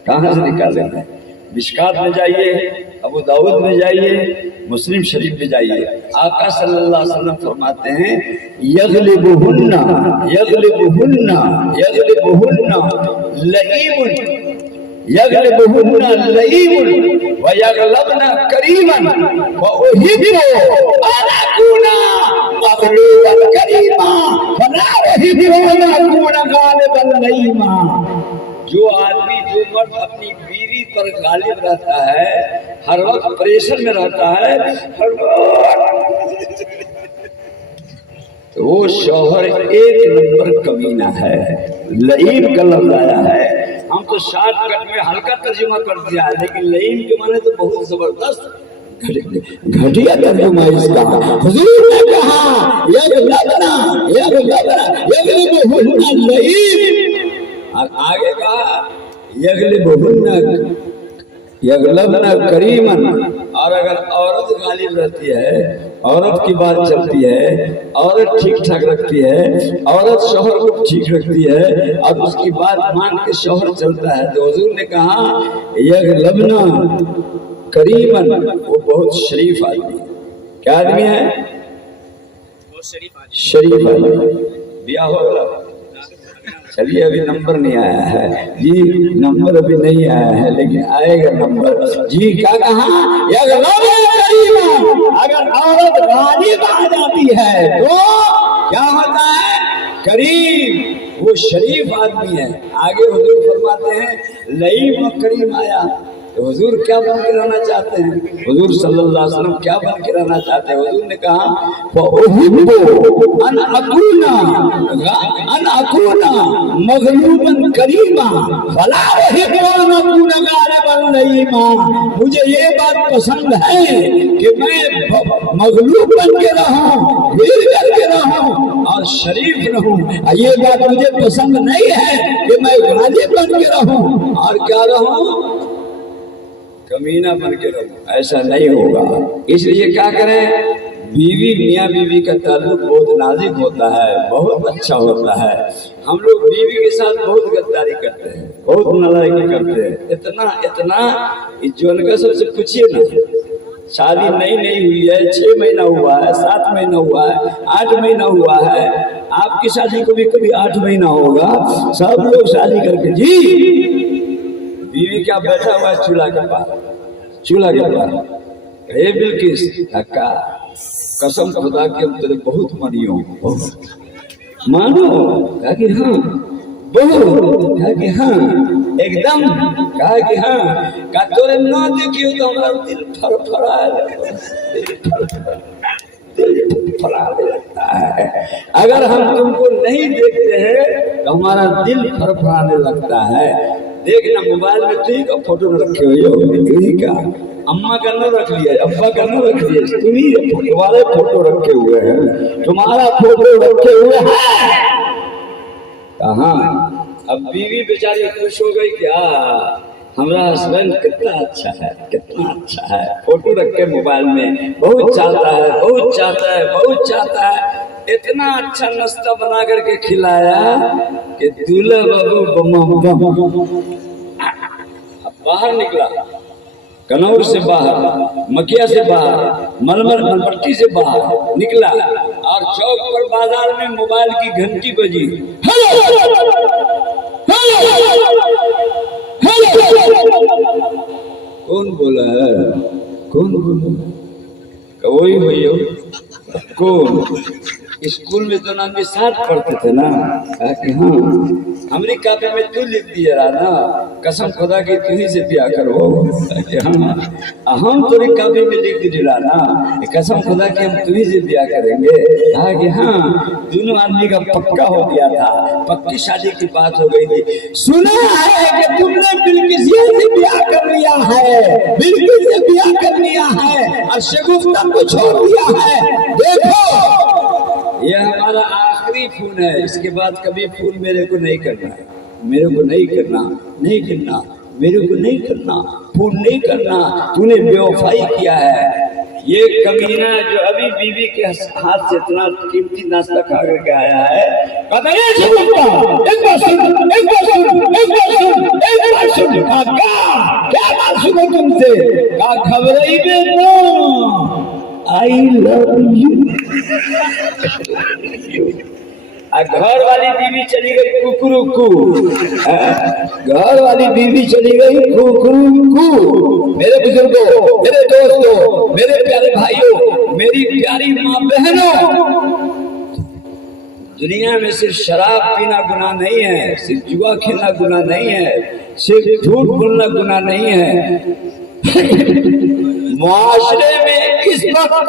कहाँ से निकाले हैं। मिशकात में जाइए, अबू दाऊद में जाइए, मुस्लिम शरीफ में जाइए, आका सल्लल्लाहु अलैहि वसल्लम फरमाते हैं यगलिबुहुन्ना यगलिबुहुन्ना यगलिबुहुन्ना लईमुन यगलिबुहुन्ना लईमुन व यगलबना करीमन व उहिब्बु अन अकूना मगलूबन करीमा फला उहिब्बु अन अकूना गालिबन लईमा। जो आदमी जो मर्द अपनी बीवी पर गालिब रहता है, हर वक्त प्रेशर में रहता है, हर वक्त, तो वो शौहर 1 नंबर कमीना है, लईम का लफ्ज आया है। हम तो शॉर्टकट में हल्का तर्जुमा कर दिया है, लेकिन लईम के माने तो बहुत जबरदस्त घटिया तर्जुमा इसका। हुजूर ने कहा यगलबना यगलबना यगलबुहुन्ना लईम, और आगे कहा यगलबना करीमन। और अगर औरत गालिब रहती है, औरत की बात चलती है, औरत ठीक ठाक रखती है, औरत शौहर को ठीक रखती है और उसकी बात मान के शौहर चलता है, तो हुजूर ने कहा यगलबना करीमन, वो बहुत शरीफ आदमी। क्या आदमी है, शरीफ आदमी। ब्याह होगा, चलिए अभी नंबर नहीं आया है जी, नंबर अभी नहीं आया है, लेकिन आएगा नंबर जी। क्या कहा, अगर औरत गालिब आ जाती है तो क्या होता है, करीम, वो शरीफ आदमी है। आगे हुजूर फरमाते हैं लईम और करीम आया, तो हुजूर क्या बन के रहना चाहते हैं, हुजूर सल्लल्लाहु अलैहि वसल्लम क्या बन के रहना चाहते हैं। हुजूर ने कहा अन अकूना मगलूबन करीमा फला उहिब्बु अन अकूना गालिबन लईमा। मुझे ये बात पसंद है कि मैं मगलूब बन के रहूं, वीर करके रहूं और शरीफ रहूं। ये बात मुझे पसंद नहीं है कि मैं गालिब बन के रहूं और क्या रहूं, कमीना बन के रहो। ऐसा नहीं होगा। इसलिए क्या करें, बीवी मियाँ बीवी का ताल्लुक बहुत नाजुक होता है, बहुत अच्छा होता है। हम लोग बीवी के साथ बहुत गद्दारी करते हैं, बहुत नालायकी करते हैं, इतना जोनका सबसे पूछिए ना, शादी नहीं हुई है, 6 महीना हुआ है, 7 महीना हुआ है, 8 महीना हुआ है, आपकी शादी को भी कभी 8 महीना होगा। सब लोग शादी करके जी बीवी क्या बैठा हुआ है चूल्हा के पास, हे बिल्किस अक्का कसम खुदा के तेरे बहुत मनियो मानो, कहा कि हाँ बहुत, कहा कि हाँ एकदम, कहा कि हाँ, का तोरे ना देखियो तो हमारा दिल फड़फड़ाने लगता है। अगर हम तुमको नहीं देखते हैं तो हमारा दिल फड़फड़ाने लगता है। देखना मोबाइल में ठीक का फोटो न रखे हुए हो, ठीक का अम्मा का न रख लिया, अब्बा का न रख लिया, तुम्ही तुम्हारे फोटो रखे हुए हैं, तुम्हारा फोटो रखे हुए हैं कहाँ। अब बीवी बेचारी खुश हो गई, क्या हमारा हस्बैंड कितना अच्छा है, कितना अच्छा है, फोटो रख के मोबाइल में, बहुत चाहता है, बहुत चाहता है, बहुत चाहता है। इतना अच्छा नाश्ता बना करके खिलाया कि दूल्हा बाबू बाहर निकला, कनौर से बाहर, मकिया से बाहर, मलमट्टी से बाहर निकला और चौक पर बाजार में मोबाइल की घंटी बजी। कौन बोला है, कौन बोला, वही हुई हो कौन स्कूल में तो नाम साथ पढ़ते थे ना। कहा कि हाँ हमारी कापी में तू लिख दिया रहा ना, कसम खुदा की तू ही से ब्याह करो। कि हाँ हम तेरी कापी में लिख दिया ना, कसम खुदा की हम तू ही से ब्याह करेंगे। कहा कि हाँ दोनों आदमी का पक्का हो गया था, पक्की शादी की बात हो गई थी। सुना है कि तुमने बिल्किसिया से ब्याह कर लिया है, बिल्किस से ब्याह कर लिया है और शगुफ्ता को छोड़ दिया है। देखो ये हमारा आखिरी फोन है, इसके बाद कभी फोन मेरे को नहीं करना है, मेरे को नहीं करना, नहीं करना, मेरे को नहीं करना, फोन नहीं करना। तूने बेवफाई किया है। ये कमीना जो अभी बीवी के हाथ से इतना कीमती नाश्ता खा करके आया है, एक बार सुन, क्या बात सुनो तुमसे, क्या खबर है आई लव यू। घर वाली बीवी चली गई कुकुरुकू, घर वाली बीवी चली गई कुकुरुकू। मेरे बुजुर्गों, मेरे दोस्तों, मेरे प्यारे भाइयों, मेरी प्यारी माँ बहनों, दुनिया में सिर्फ शराब पीना गुनाह नहीं है, सिर्फ जुआ खेलना गुनाह नहीं है, सिर्फ झूठ बोलना गुनाह नहीं है। मुआशरे में इस वक्त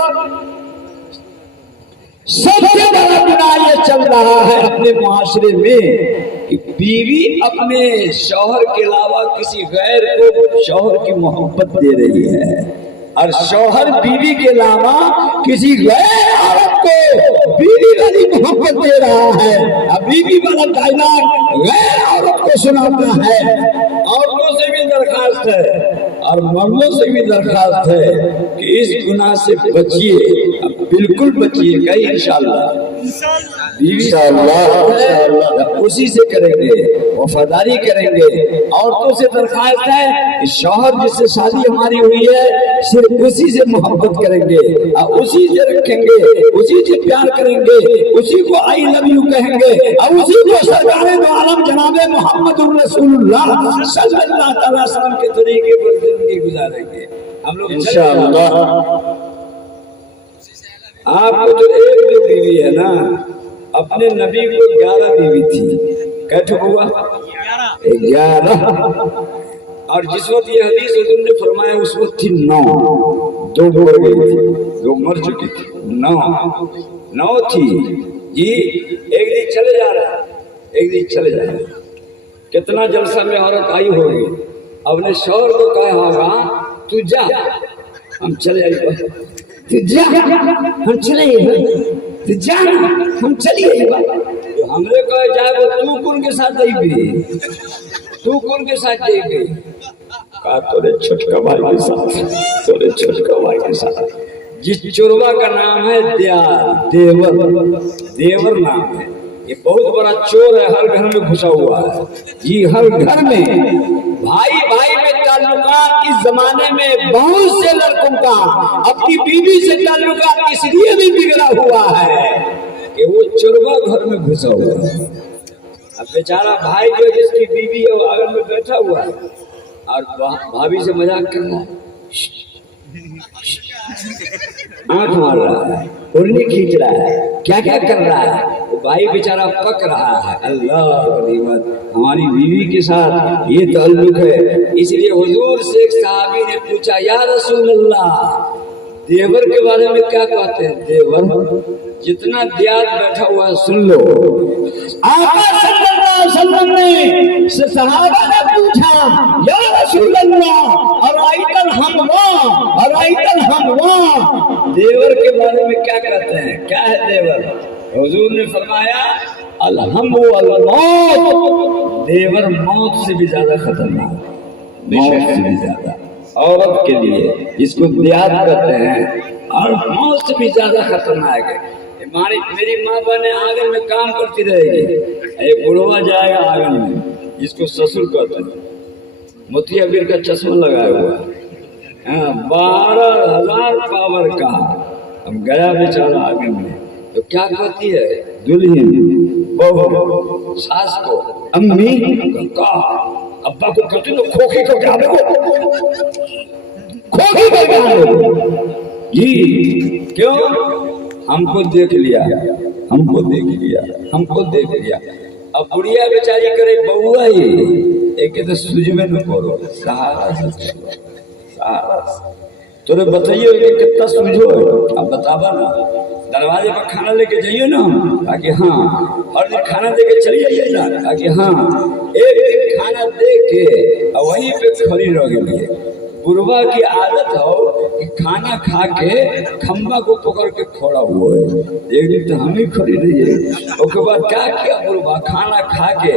सबसे बड़ा गुनाह ये चल रहा है अपने मुआशरे में कि बीवी अपने शौहर के अलावा किसी गैर को शौहर की मोहब्बत दे रही है, और शौहर बीवी के अलावा किसी गैर औरत को बीवी वाली मोहब्बत दे रहा है। अब बीवी वाला डायलॉग गैर औरत को सुनाता है। औरतों से भी दरखास्त है और मर्दों से भी दरखास्त है कि इस गुनाह से बचिए, बिल्कुल बचिएगा इंशाअल्लाह। इंशाअल्लाह उसी से करेंगे, वफादारी करेंगे। औरतों से दरखास्त है कि शौहर जिससे शादी हमारी हुई है सिर्फ उसी से मोहब्बत करेंगे, उसी से रखेंगे, उसी से प्यार करेंगे, उसी को आई लव यू कहेंगे और उसी को सरकारे दो आलम जनाबे मोहम्मद रसूलुल्लाह सल्लल्लाहु अलैहि वसल्लम के तरीके पर जिंदगी गुजारेंगे हम लोग इंशाअल्लाह। आपको तो एक जो बीवी है ना, अपने नबी को 11 बीवी थी। कैसे हुआ 11, और जिस वक्त ये हदीस हुजूर ने फरमाया उस वक्त थी 9, 2 मर गई थी, 2 मर चुकी थी, 9 थी जी। एक दिन चले जा रहा है, एक दिन चले जा रहा है, कितना जलसा में औरत आई होगी, अपने शौहर को कहा होगा तू जा हम चले आए, तू जा हम चले आए, तू जा हम चली आए। तो हमरे कहे जाए तू कौन के साथ जाइबी, तू कौन के साथ जाइबी? कहा तोरे छोटका भाई के साथ, तोरे छोटका भाई के साथ। जिस चोरवा का नाम है देवर, देवर नाम है। ये बहुत बड़ा चोर है, हर घर में घुसा हुआ है जी, हर घर में। भाई भाई में ताल्लुकात इस जमाने में बहुत से लड़कों का अपनी बीवी से ताल्लुकात इसलिए भी बिगड़ा हुआ है कि वो चोरवा घर में घुसा हुआ है। अब बेचारा भाई जो जिसकी बीवी है वो आंगन में बैठा हुआ है और भाभी से मजाक कर रहा है, आंख मार रहा है, उंगली खींच रहा है, क्या क्या कर रहा है। वो भाई बेचारा पक रहा है। अल्लाह की निमत, हमारी बीवी के साथ ये ताल्लुक है। इसलिए हुजूर से एक सहाबी ने पूछा, या रसूल अल्लाह देवर के बारे में क्या कहते हैं? देवर जितना दियाद बैठा हुआ है सुन लो। आका सल्लल्लाहु अलैहि वसल्लम ने सहाबा ने पूछा, या रसूल अल्लाह अराइतल हमवा, अराइतल हमवा, देवर के बारे में क्या कहते हैं? क्या है देवर? हुजूर ने फरमाया अलहम वल मौत, देवर मौत से भी ज्यादा खतरनाक, मौत से भी ज्यादा औरत के लिए जिसको दियाद कहते हैं, और मौत से भी ज्यादा खतरनाक है। मेरी माँ बहने आंगन में काम करती रहेगी, एक बुढ़वा जाएगा आंगन में जिसको ससुर कहते हैं, मोतियाबिर का चश्मा लगाया हुआ है, 12,000 पावर का। अब गया बेचारा आंगन में तो क्या कहती है? दुल्हन, बहू, सास को अम्मी, का अब्बा को कहती है खोखी को क्या देखो, खोखी को क्या देखो। جی کیوں؟ हमको देख लिया, हमको देख लिया, हमको देख लिया। अब बुढ़िया बेचारी करे बउआ ही एक तो सुझमे न करो सहारा से सहारा तोरे बताइए कि कितना सूझो है। अब बतावा ना, दरवाजे पर खाना लेके जाइए ना ताकि हाँ हर दिन खाना दे के चली जाइए ना ताकि हाँ एक दिन खाना दे के वहीं पे खड़ी रह गई। बुढ़वा की आदत हो कि खाना खा के खम्बा को पकड़ के खड़ा हुआ है। एक दिन तो हम ही खड़ी रही है। उसके बाद क्या किया बुढ़वा, खाना खा के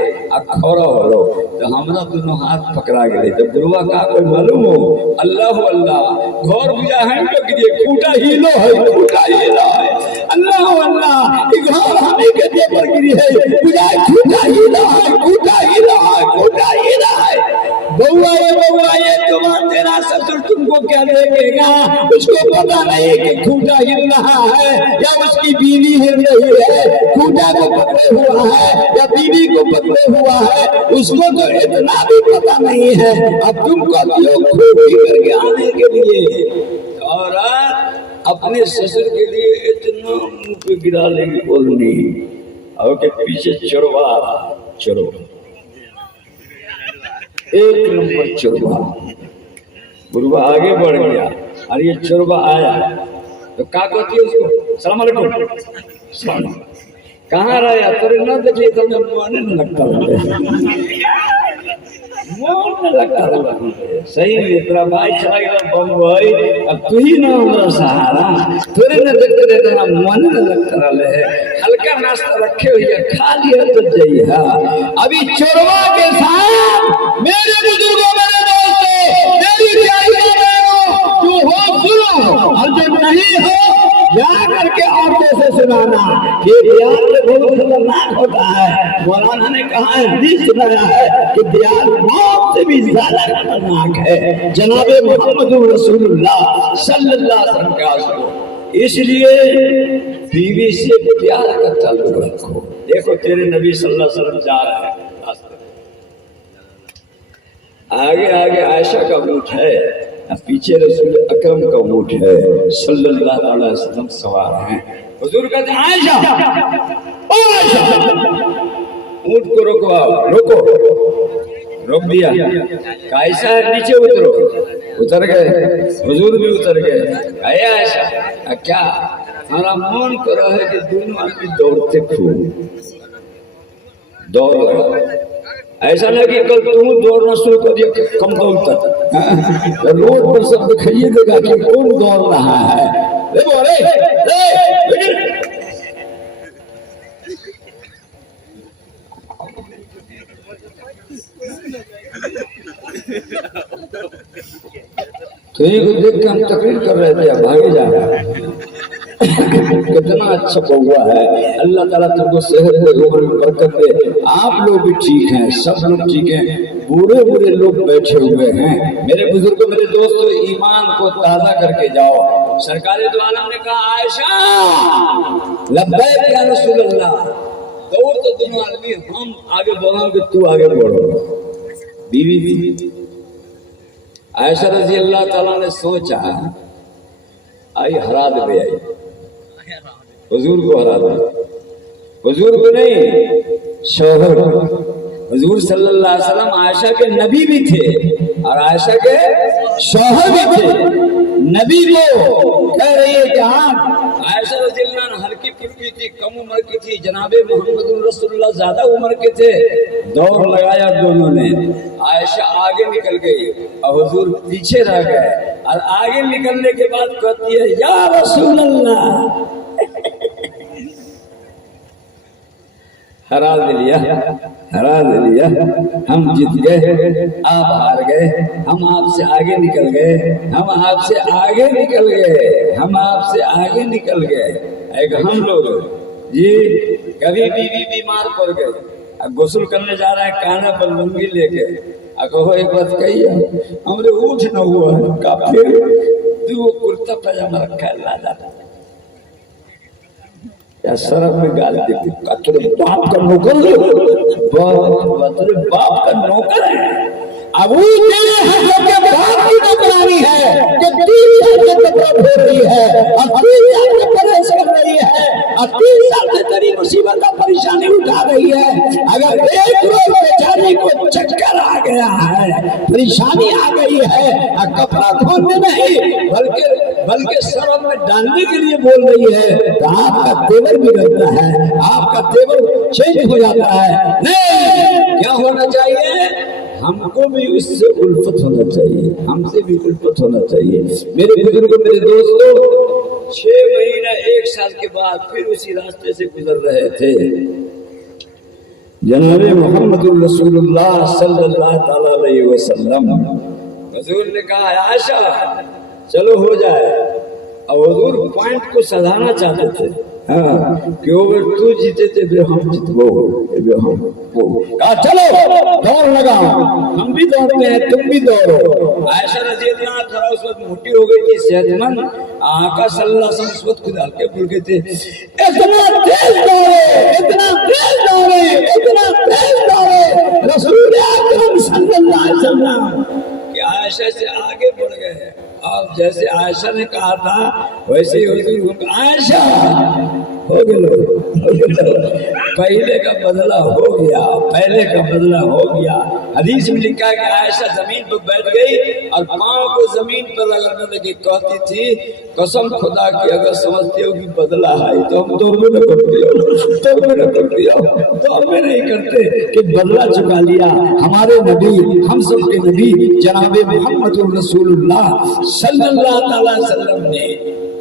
खड़ा हो तो हमारा दोनों हाथ पकड़ा गए। तो बुढ़वा का कोई मालूम हो, अल्लाह अल्लाह घर बुझा है तो खूटा हिलो है, खूटा हिलो है, अल्लाह अल्लाह घर हमें के दे पर गिरी है, बुझा खूटा हिलो है, खूटा हिलो है, खूटा हिलो है। बउआ ये तुम्हारा तेरा ससुर तुमको क्या देखेगा, उसको पता नहीं कि खूटा हिल रहा है या उसकी बीवी हिल रही है, खूटा को पकड़े हुआ है या बीवी को पकड़े हुआ है, उसको तो इतना भी पता नहीं है। अब तुमको खूटी करके आने के लिए और अपने ससुर के लिए इतना मुंह पे गिरा लेंगे बोलनी और के पीछे चोरवा चोरो एक नंबर चोरवा। बुढ़वा आगे बढ़ गया और ये चोरवा आया तो क्या कहती है उसको, सलाम अलैकुम, सलाम कहाँ रहा तेरे न देखिए तो मैं माने न लगता मन लगता रहा। सही में तेरा भाई चला गया बम्बई, अब तू ही ना हमारा सहारा, तेरे न देखते रहते ना मन न लगता रहे। हल्का नाश्ता रखे हुए खा लिया तो जाइए। अभी चोरवा के साथ मेरे बुजुर्गों मेरे दोस्तों मेरी प्यारी बहनों जो हो सुनो और जो नहीं हो जा करके औरतों से सुनाना। ये प्यार बहुत खतरनाक होता है। मौलाना ने कहा है, हदीस सुनाया है कि प्यार मौत से भी ज्यादा खतरनाक है। जनाबे मोहम्मद रसूलुल्लाह सल्लल्लाहु अलैहि वसल्लम का आशिक। इसलिए बीवी से प्यार का ताल्लुक रखो। देखो तेरे नबी सल्लल्लाहु अलैहि वसल्लम जा रहे हैं, आगे आगे आयशा का ऊँट है, पीछे रसूल अकरम का ऊँट है सल्लल्लाहु अलैहि वसल्लम सवार हैं। हुजूर कहते हैं आयशा, ओ आयशा, ऊँट को रोकवाओ, रोको, रोक दिया। कैसा है, नीचे उतरो, उतर गए, हुजूर भी उतर गए। आया आयशा क्या, हमारा मन कर रहा है कि दोनों आदमी दौड़ते खूब दौड़ लगा। ऐसा नहीं कि कल तुम दौड़ना शुरू कर दिया कम दौड़ तक रोड पर सब दिखाइए देगा कि कौन दौड़ रहा है। तो ये को देख के हम तकरीर कर रहे थे, भागे जा रहे हैं। कितना अच्छा हुआ है, अल्लाह ताला तुमको सेहत दे, उम्र में बरकत दे। आप लोग भी ठीक हैं, सब लोग ठीक हैं, बूढ़े बूढ़े लोग बैठे हुए हैं। मेरे बुजुर्गों मेरे दोस्तों ईमान को ताज़ा करके जाओ। सरकार दो आलम ने कहा आयशा लब्बैक या रसूल अल्लाह, दौड़ तो दोनों आदमी, हम आगे बढ़ोगे तू आगे बढ़ो। बीवी थी आयशा रजी अल्लाह ताला ने सोचा आई हरा दे, आई हुजूर को हरा दे, हुजूर को नहीं शौहर। हुजूर सल्लल्लाहु अलैहि वसल्लम आयशा के नबी भी थे और आयशा के शौहर भी थे। नबी को कह रही है कि हाँ आयशा रज़ियल्लाहु अन्हा हल्की फुल्की थी, कम उम्र की थी, जनाबे मोहम्मद रसूलुल्लाह ज्यादा उम्र के थे। दौड़ लगाया दोनों ने, आयशा आगे निकल गई और हुजूर पीछे रह गए। और आगे निकलने के बाद कहती है या रसूल अल्लाह, हरा दे लिया, हरा दे लिया, हम जीत गए, आप हार गए, हम आपसे आगे निकल गए, हम आपसे आगे निकल गए, हम आपसे आगे निकल गए। एक हम लोग जी कभी बीवी बीमार पड़ गए, गुस्ल करने जा रहा है, काना पर लुंगी लेके, कहो एक बात कही हमरे उठ न हुआ है का, फिर दो कुर्ता पजामा रखा है लादा या सरफ में गाली देती, तेरे बाप का नौकर, बाप का नौकर है, अबू तेरे हाथों के बाप की नौकरानी है कि 3 साल से कपड़ा धो रही है और 3 साल से परेश कर रही है और 3 साल से तेरी मुसीबत का परेशानी उठा रही है। अगर एक रोज बेचारी को चक्कर आ गया है, परेशानी आ गई है और कपड़ा धोने नहीं बल्कि शर्म में डालने के लिए बोल रही है तो आपका तेवर बिगड़ता है, आपका तेवर चेंज हो जाता है। नहीं, क्या होना चाहिए? हमको भी उससे उल्फत होना चाहिए, हमसे भी उल्फत होना चाहिए। मेरे बुजुर्गों, मेरे दोस्तों, 6 महीना 1 साल के बाद फिर उसी रास्ते से गुजर रहे थे। जनाबे मोहम्मदुर रसूलुल्लाह सल्लल्लाहु अलैहि वसल्लम, हुजूर ने कहा आयशा चलो हो जाए। और हुजूर पॉइंट को सधाना चाहते थे, हाँ, कि अगर तू जीते थे फिर हम जीतबो, हम कहा चलो दौड़ लगाओ, हम भी दौड़ते हैं तुम भी दौड़ो। आयशा रज़ी अल्लाह अन्हा उस वक्त मोटी हो गई थी, सेहतमंद। आका सल्लल्लाहु अलैहि वसल्लम खुद हल्के फुल्के थे। इतना तेज दौड़े, इतना तेज दौड़े, इतना तेज दौड़े रसूल अकरम सल्लल्लाहु अलैहि वसल्लम कि आयशा से आगे बढ़ गए। अब जैसे आयशा ने कहा था वैसे ही हुजूर आयशा हो गया, पहले का बदला हो गया, पहले का बदला हो गया। हदीस में लिखा है कि आयशा जमीन पर बैठ गई और पांव को जमीन पर रगड़ने लगी, कहती थी कसम खुदा की अगर समझते हो कि बदला है तो हम दौड़ में करते नहीं करते कि बदला चुका लिया। हमारे नबी, हम सबके नबी जनाबे मोहम्मदुर रसूलुल्लाह सल्लल्लाहु अलैहि वसल्लम ने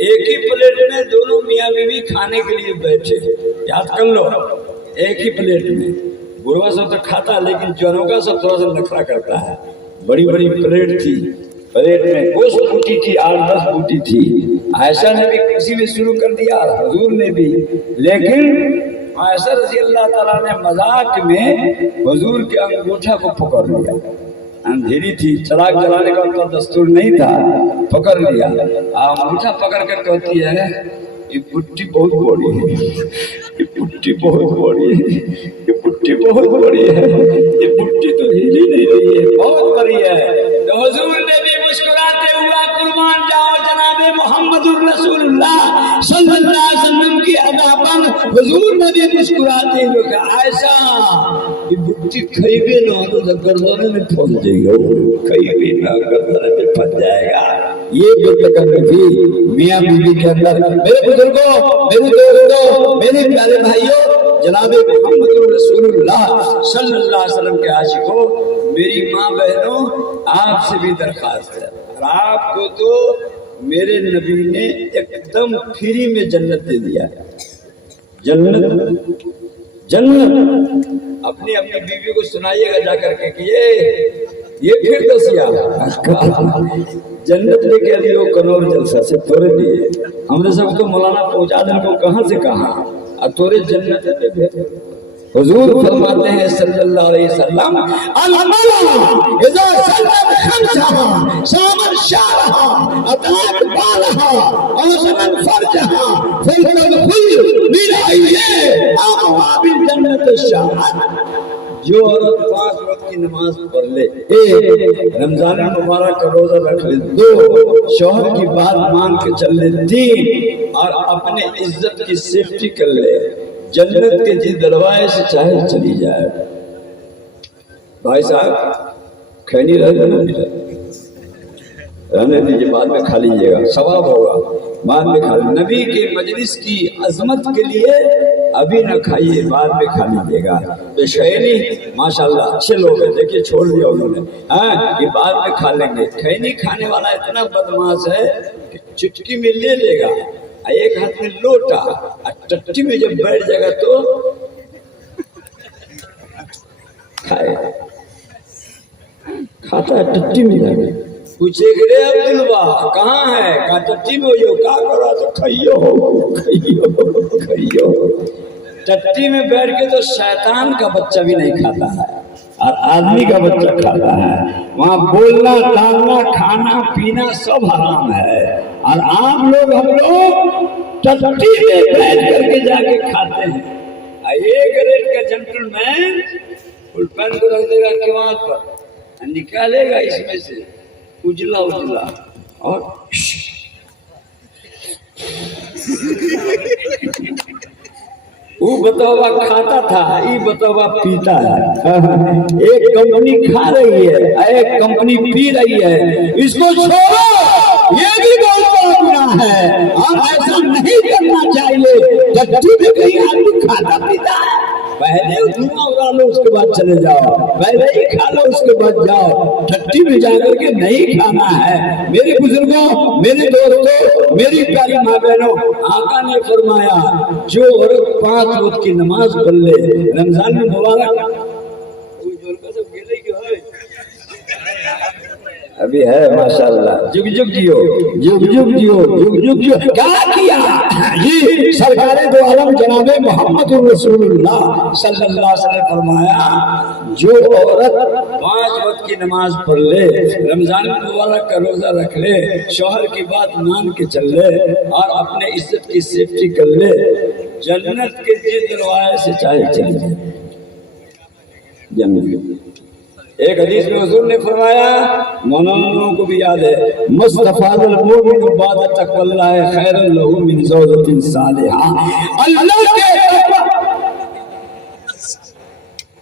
एक ही प्लेट में दोनों मियाँ बीवी खाने के लिए बैठे। याद कर लो, एक ही प्लेट में। बुढ़वा सब तो खाता लेकिन जवानों का सब थोड़ा सा नखरा करता है। बड़ी बड़ी प्लेट थी, प्लेट में गोश्त बूटी थी, 8-10 बूटी थी। आयशा ने भी किसी में शुरू कर दिया, हुजूर ने भी, लेकिन आयशा रज़ी अल्लाह ताला ने मजाक में हुजूर के अंगूठा को पकड़ लिया। अंधेरी थी, चराग जलाने का उनका दस्तूर नहीं था, पकड़ लिया। अंगूठा पकड़ कर कहती है ये पुट्टी बहुत बड़ी है, ये पुट्टी बहुत बड़ी है, ये पुट्टी बहुत बड़ी है, ये पुट्टी तो हिली नहीं रही है, बहुत बड़ी है। तो हुजूर ने भी मुस्कुराते हुआ कुर्बान जाओ जनाबे मोहम्मदुर रसूलुल्लाह सल्लल्लाहु अलैहि वसल्लम की अदा पर हुजूर ने भी मुस्कुराते हुए कहा आयशा ये पुट्टी खइबे ना तो गर्दन में फंस जाएगा, खइबे ना गर्दन में फंस जाएगा। ये बेतकल्लुफी थी मियां बीवी के अंदर। मेरे बुजुर्गों, मेरे दोस्तों, मेरे प्यारे भाइयों, जनाबे मोहम्मद रसूलुल्लाह सल्लल्लाहु अलैहि वसल्लम के आशिकों, मेरी माँ बहनों, आपसे भी दरखास्त है। और आपको तो मेरे नबी ने एकदम फ्री में जन्नत दे दिया। जन्नत अपनी अपनी बीवी को सुनाइएगा जाकर के कि ये फिर दसिया जन्नत लेके लियो कनौर जलसा से तोरे लिए हमने सबको मौलाना पहुंचा दे को कहां से कहां और तोरे जन्नत पे भेज। हुजूर फरमाते हैं सल्लल्लाहु अलैहि वसल्लम अल-मला इज़ा सल्लम खमसहा सामन शारहा अताक बालहा और समन फरजहा फलतदखुल मिन अय्ये अबवाबिल जन्नत शाहर। जो औरत 5 वक्त की नमाज पढ़ ले, 1 रमजान मुबारक का रोजा रख ले, 2 शौहर की बात मान के चल ले, 3 और अपने इज्जत की सेफ्टी कर ले, जन्नत के जिस दरवाजे से चाहे चली जाए। भाई साहब खैनी रहने दीजिए, बाद में खा लीजिएगा, सवाब होगा, बाद में खा लीजिए। नबी के मजलिस की अजमत के लिए अभी न खाइए, बाद में खा लीजिएगा। खैनी माशाल्लाह अच्छे लोग हैं, देखिए छोड़ दिया उन्होंने, हाँ ये बाद में खा लेंगे। खैनी खाने वाला इतना बदमाश है कि चुटकी में ले लेगा, एक हाथ में लोटा, टट्टी में जब बैठ जाएगा तो खाए, खाता है टट्टी में जाके। पूछे रे अब्दुलवा कहाँ है, का टट्टी में हो, का करो तो खाइयो खाइयो। टट्टी में बैठ के तो शैतान का बच्चा भी नहीं खाता है और आदमी का बच्चा खाता है। वहाँ बोलना, टालना, खाना पीना सब हराम है। और आप लोग, हम लोग टट्टी में बैठ करके जाके खाते हैं। एक रेट का जेंटलमैन फुल पैंट को रख देगा किवाड़ पर, نکالے گا اس میں سے اجلا اجلا اور وہ بتاوا کھاتا تھا، یہ بتاوا پیتا ہے. ایک کمپنی کھا رہی ہے، ایک کمپنی پی رہی ہے. اس کو چھوڑو، یہ بھی بہت بڑا گناہ ہے اور ایسا نہیں کرنا چاہیے. ٹٹی میں کہیں آدمی کھاتا پیتا ہے، پہلے دھواں اڑا لو اس کے بعد چلے جاؤ، پہلے ہی کھا لو اس کے بعد جاؤ. ٹٹی میں جا کر کے نہیں کھانا ہے. میرے بزرگوں، میرے دوستوں، میری پیاری ماں بہنوں، آقا نے فرمایا جو عورت 5 وقت کی نماز پڑھ لے رمضان میں مبارک ابھی ہے ماشاءاللہ. جگ جگ جیو، جگ جگ جیو، جگ جگ جیو. کیا کیا جی سرکار دو عالم جناب محمد رسول اللہ صلی اللہ علیہ وسلم فرمایا جو عورت 5 وقت کی نماز پڑھ لے، رمضان مبارک کا روزہ رکھ لے، شوہر کی بات مان کے چل لے اور اپنے عزت کی سیفٹی کر لے، جنت کے جس دروازے سے چاہے چل جائے جنت. ایک حدیث میں حضور نے فرمایا، مومنوں کو بھی یاد ہے، مصطفی المومن بعد تقوی اللہ خیر له من زوجۃ صالحہ.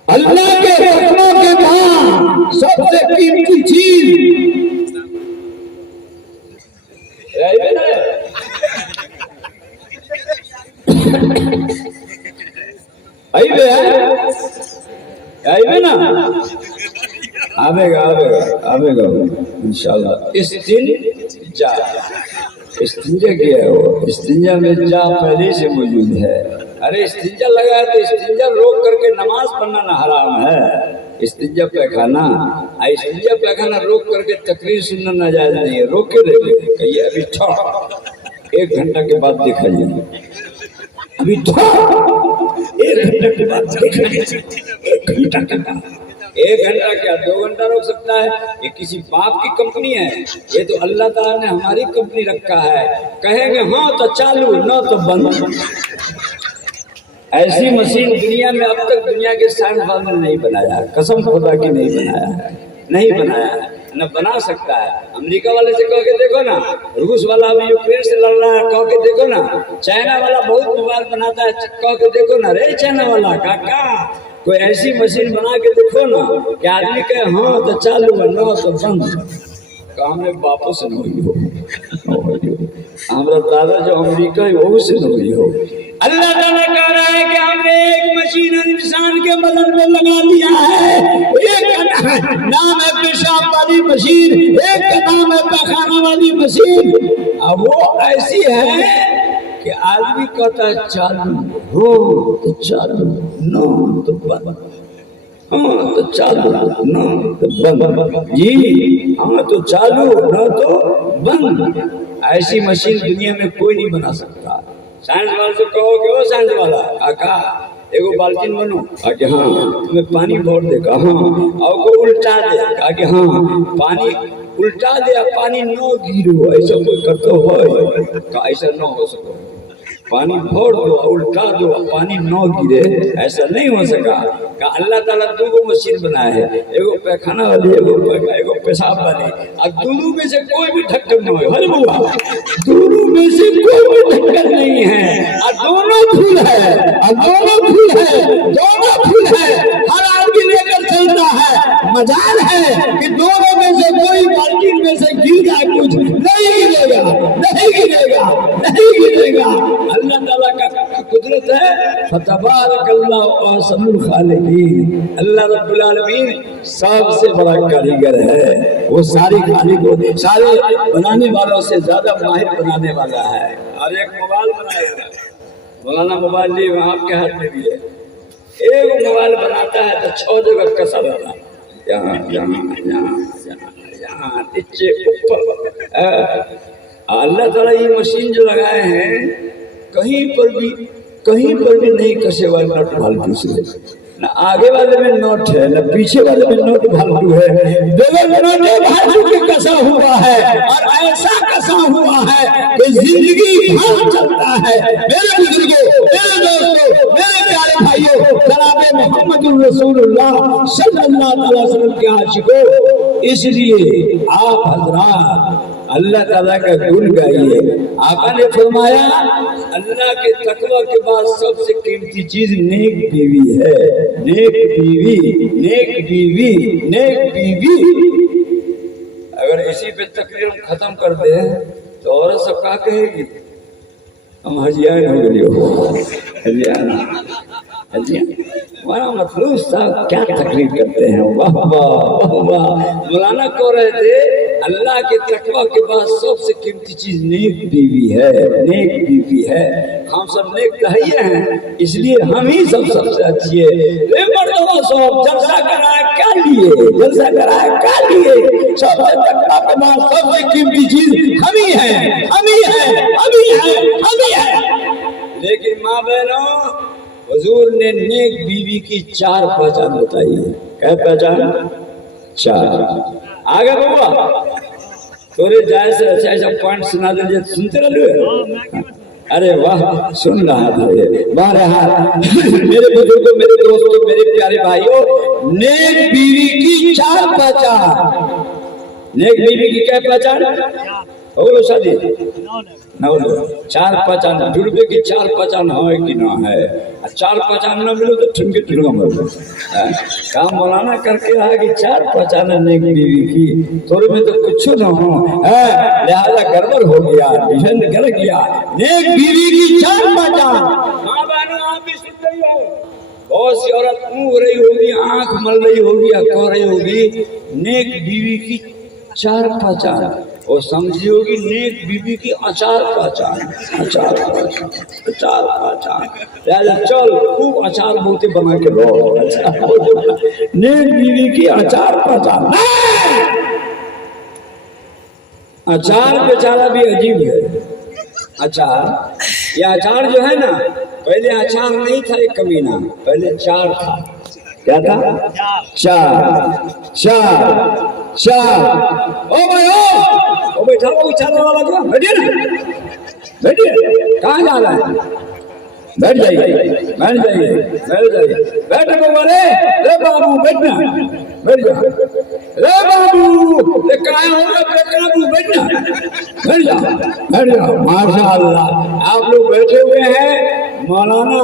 اللہ کے تقوی کے بعد سب سے قیمتی چیز آئیے نا، آوے گا انشاءاللہ. استنجا، استنجا کیا ہے وہ، استنجا میں جا پہلے سے موجود ہے. ارے استنجا لگا ہے تو استنجا روک کر کے نماز پڑھنا نہ حرام ہے. استنجا پیخانہ، استنجا پیخانہ روک کر کے تقریر سننا ناجائز نہیں ہے. روک کے رہے کہیے ابھی چھوڑ، 1 گھنٹہ کے بعد دیکھا جائے. ابھی چھوڑ، 1 گھنٹہ کے بعد دیکھا جائے. 1 گھنٹہ کے بعد، 1 گھنٹہ کیا 2 گھنٹہ روک سکتا ہے. یہ کسی باپ کی کمپنی ہے؟ یہ تو اللہ تعالیٰ نے ہماری کمپنی رکھا ہے. کہیں گے ہاں تو چالو، نہ تو بند. ایسی مشین دنیا میں اب تک دنیا کے سائنس دانوں نے نہیں بنایا ہے. قسم خدا کی نہیں بنایا ہے، نہیں بنایا ہے، نہ بنا سکتا ہے. امریکہ والے سے کہو کہ دیکھو نا، روس والا ابھی یوکرین سے لڑ رہا ہے، کہو کہ دیکھو نا. چائنا والا بہت موبائل بناتا ہے، کہو کہ دیکھو نا. رے چائنا والا کاکا کوئی ایسی مشین بنا کے دیکھو نا کہ آدمی کہے ہاں تو چالو ہے، نہ تو بند. کام میں باپوں سے نہ ہوئی ہو، ہمارا دادا جو امریکہ ہے وہ سے نہ ہوئی ہو. اللہ تعالیٰ کہہ رہا ہے کہ ہم نے ایک مشین انسان کے بدن میں لگا دیا ہے. ایک کا نام ہے پیشاب والی مشین، ایک کا نام ہے پیخانہ والی مشین. اب وہ ایسی ہے کہ آدمی کہتا ہے چالو ہو تو چالو، نہ تو بند. ہاں تو چالو، نہ تو بند. جی ہاں تو چالو، نہ تو بند. ایسی مشین دنیا میں کوئی نہیں بنا سکتا. سائنس والے سے کہو کہ وہ سائنس والا کاکا ایک بالٹین بنو، کہا کہ ہاں. تمہیں پانی بھور دے، کہا ہاں. اور کو الٹا دے، کہا کہ ہاں. پانی الٹا دیا، پانی نہ گرو، ایسا کوئی کرتا ہو؟ کہا ایسا نہ ہو سکتا. پانی بھور دو، الٹا دو، پانی نہ گرے، ایسا نہیں ہو سکا. کہ اللہ تعالیٰ 2 مشین بنائے ہیں، ایک پیخانہ والی، ایک پیشاب والی. اب دونوں میں سے کوئی بھی ٹھکر نہ ہو. ہر بوا دونوں میں سے کوئی بھی ٹھکر نہیں ہے، اور دونوں پھول ہے، اور دونوں پھول ہے، دونوں پھول ہے. ہر آدمی لے کر چلتا ہے. مجال ہے کہ دونوں میں سے کوئی بالٹین میں سے گر جائے، کچھ نہیں گرے گا، نہیں گرے گا، نہیں گرے گا. اللہ تعالیٰ کا قدرت ہے. فتبارک اللہ احسن الخالقین. اللہ رب العالمین سب سے بڑا کاریگر ہے. وہ ساری خالق کو سارے بنانے والوں سے زیادہ ماہر بنانے والا ہے. اور ایک موبائل بنایا ہے مولانا، موبائل لیے آپ کے ہاتھ میں بھی ہے. ایک موبائل بناتا ہے تو 6 جگہ کسا رہتا ہے، یہاں یہاں یہاں یہاں نیچے اوپر. اللہ تعالیٰ یہ مشین جو لگائے ہیں کہیں پر بھی نہیں کسے والے نٹ بھالٹو سے. نہ آگے والے میں نوٹ ہے، نہ پیچھے والے میں نوٹ بھالٹو ہے. بغیر نوٹ بھالٹو کے کسا ہوا ہے، اور ایسا کسا ہوا ہے کہ زندگی بھر چلتا ہے. میرے بزرگوں، میرے دوستوں، میرے پیارے بھائیوں، جناب محمد रसूलुल्लाह सल्लल्लाहु अलैहि वसल्लम के आशिकों, इसलिए आप हजरात अल्लाह ताला का गुण गाइए। आका ने फरमाया अल्लाह के तकवा के बाद सबसे कीमती चीज नेक बीवी है। नेक बीवी, नेक बीवी, नेक बीवी। अगर इसी पे तकरीर हम खत्म कर दे तो औरत सब क्या कहेगी? हम हजियान हो गए, हजियान हमारा मतलब साहब क्या तकरीर करते हैं। वाह वाह वाह वाह। मौलाना कह रहे थे अल्लाह के तकवा के बाद सबसे कीमती चीज नेक बीवी है, नेक बीवी है। हम सब नेक दहिए हैं, इसलिए हम ही सब सबसे अच्छी है। मर्दवा सब जलसा कराया क्या लिए, जलसा कराया क्या लिए? सबसे तकवा के बाद सबसे कीमती चीज हम ही है, हम ही है, हम ही है, हम ही है। लेकिन माँ बहनों, हुजूर ने नेक बीवी की 4 पहचान बताई है। क्या पहचान? 4। आगे बाबा थोड़े जाए से अच्छा पॉइंट सुना दीजिए, सुनते रहिए। अरे वाह, सुन रहा था ये। बहरहाल मेरे बुजुर्गों, मेरे दोस्तों, मेरे प्यारे भाइयों, नेक बीवी की 4 पहचान। नेक बीवी की क्या पहचान? बोलो शादी न हो 4 पहचान। जुड़बे की 4 पहचान है कि ना है? 4 पहचान न मिलो तो ठुनके ठुनका मरो। काम मौलाना करके रहा कि 4 पहचान नेक बीवी की, थोड़े में तो कुछ न हो, लिहाजा गड़बड़ हो गया, डिफेंड कर गया। नेक बीवी की 4 पहचान। माँ बहनों, आप भी सुन रही हो, बहुत सी औरत मुंह हो रही होगी, आंख मल रही होगी, कह रही होगी नेक बीवी की 4 पहचान। और समझी होगी नेक बीवी की अचार पहचान, अचार पहचान, अचार पहचान। चल खूब अचार बोलते बना के लो। नेक बीवी की अचार पहचान। अचार बेचारा भी अजीब है। अचार, ये अचार जो है ना, पहले अचार नहीं था एक कमीना, पहले 4 था। क्या था? 4 4 4। ओ भाई ओ बैठा वो चादर वाला को बैठिए ना, बैठिए। कहाँ जा रहा है? बैठ जाइए, बैठ जाइए, बैठ जाइए। बैठ रे बाबू, बैठना, बैठ जा। रे बाबू, ये कहाँ होगा? बाबू बैठना, बैठ जा, बैठ जा। माशाअल्लाह, आप लोग बैठे हुए हैं। मौलाना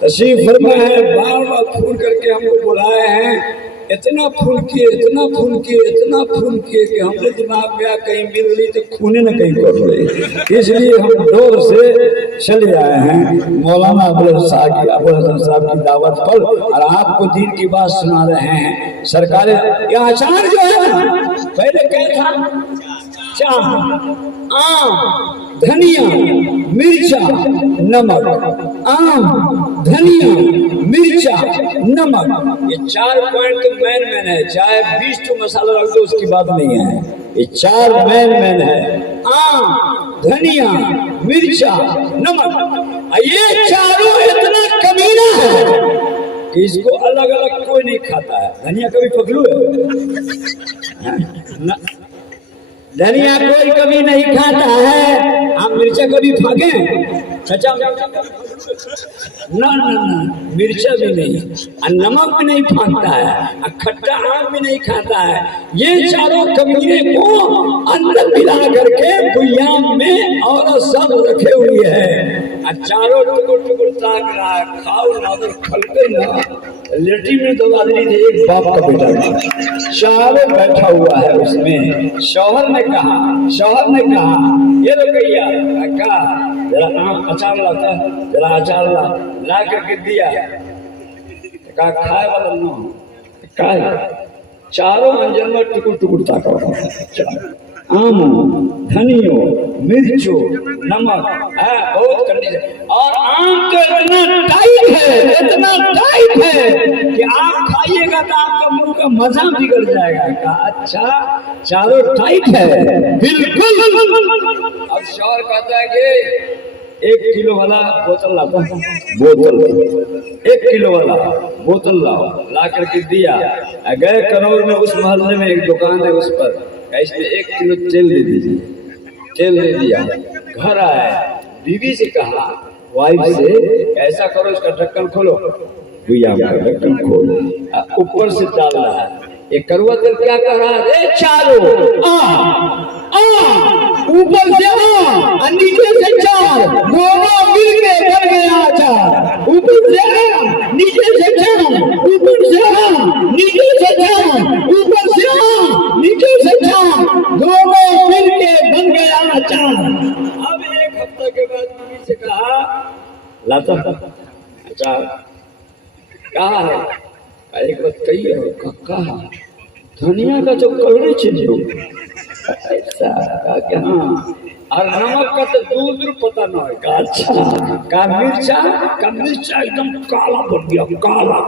तशरीफ फरमा है, बार बार फोन करके हमको बुलाए हैं। इतना फूल किए, इतना फूल किए, इतना फूल किए कि हमने दिमाग में कहीं मिल ली तो खूने न कहीं कर रहे, इसलिए हम डोर से चले आए हैं मौलाना अबुल हसन साहब की दावत पर, और आपको दीन की बात सुना रहे हैं। सरकार ये अचार जो है ना, पहले क्या था? चार, आम, धनिया, मिर्चा, नमक। आम, धनिया, मिर्चा, नमक, ये 4 पॉइंट तो मैन है। चाहे 20 तो मसाला रख दो, उसकी बात नहीं है। ये 4 मैन है। आम, धनिया, मिर्चा, नमक। ये चारों इतना कमीना है कि इसको अलग अलग कोई नहीं खाता है। धनिया कभी पकड़ू है? धनिया कोई कभी नहीं खाता है। आप मिर्चा कभी फाके? चाचा ना ना ना, मिर्चा भी नहीं, और नमक भी नहीं फाकता है, और खट्टा आम भी नहीं खाता है। ये चारों कमीने को अंदर मिला करके बुयाम में और सब रखे हुए हैं, और चारों टुकुर टुकुर ताक रहा है। खाओ ना तो खलके ना। लेटी में 2 आदमी थे, एक बाप का बेटा था, चारों बैठा हुआ है उसमें। शौहर ने कहा ये रुकैया कहा जरा आम अचार लाता, जरा अचार ला करके दिया। कहा खाए वाला न खाए। चारों अंजन में टुकुर टुकुर ताका। आम, धनियो, मिर्चो, नमक है, बहुत कंडीशन। और आम तो इतना टाइट है कि आप खाइएगा तो आपका मुंह का मजा बिगड़ जाएगा। कहा अच्छा, चारों टाइट है बिल्कुल। अब शौहर कहता है कि 1 किलो वाला बोतल लाता, बोतल 1 किलो वाला बोतल लाओ। ला करके दिया। गए कनौर में, उस मोहल्ले में एक दुकान है, उस पर इसमें 1 किलो तेल दे दीजिए। तेल दे दिया। घर आए, बीवी से कहा, वाइफ से, ऐसा करो इसका ढक्कन खोलो। भैया का ढक्कन खोल, ऊपर से डाल रहा है। ये कड़वा तेल क्या कर रहा है? ए चारो ऊपर से और नीचे से चार, दोनों मिलके बन गया अचार। ऊपर से नीचे से चार, ऊपर से नीचे से चार, ऊपर से नीचे से चार, दोनों मिलके बन गया अचार। अब एक हफ्ते के बाद मम्मी से कहा लाता अचार कहा है? एक बात कही है कहा धनिया का जो कलर चेंज हो ऐसा कहा कि हाँ, और नमक का तो दूर दूर पता ना है। अच्छा का मिर्चा एकदम काला बन गया, काला।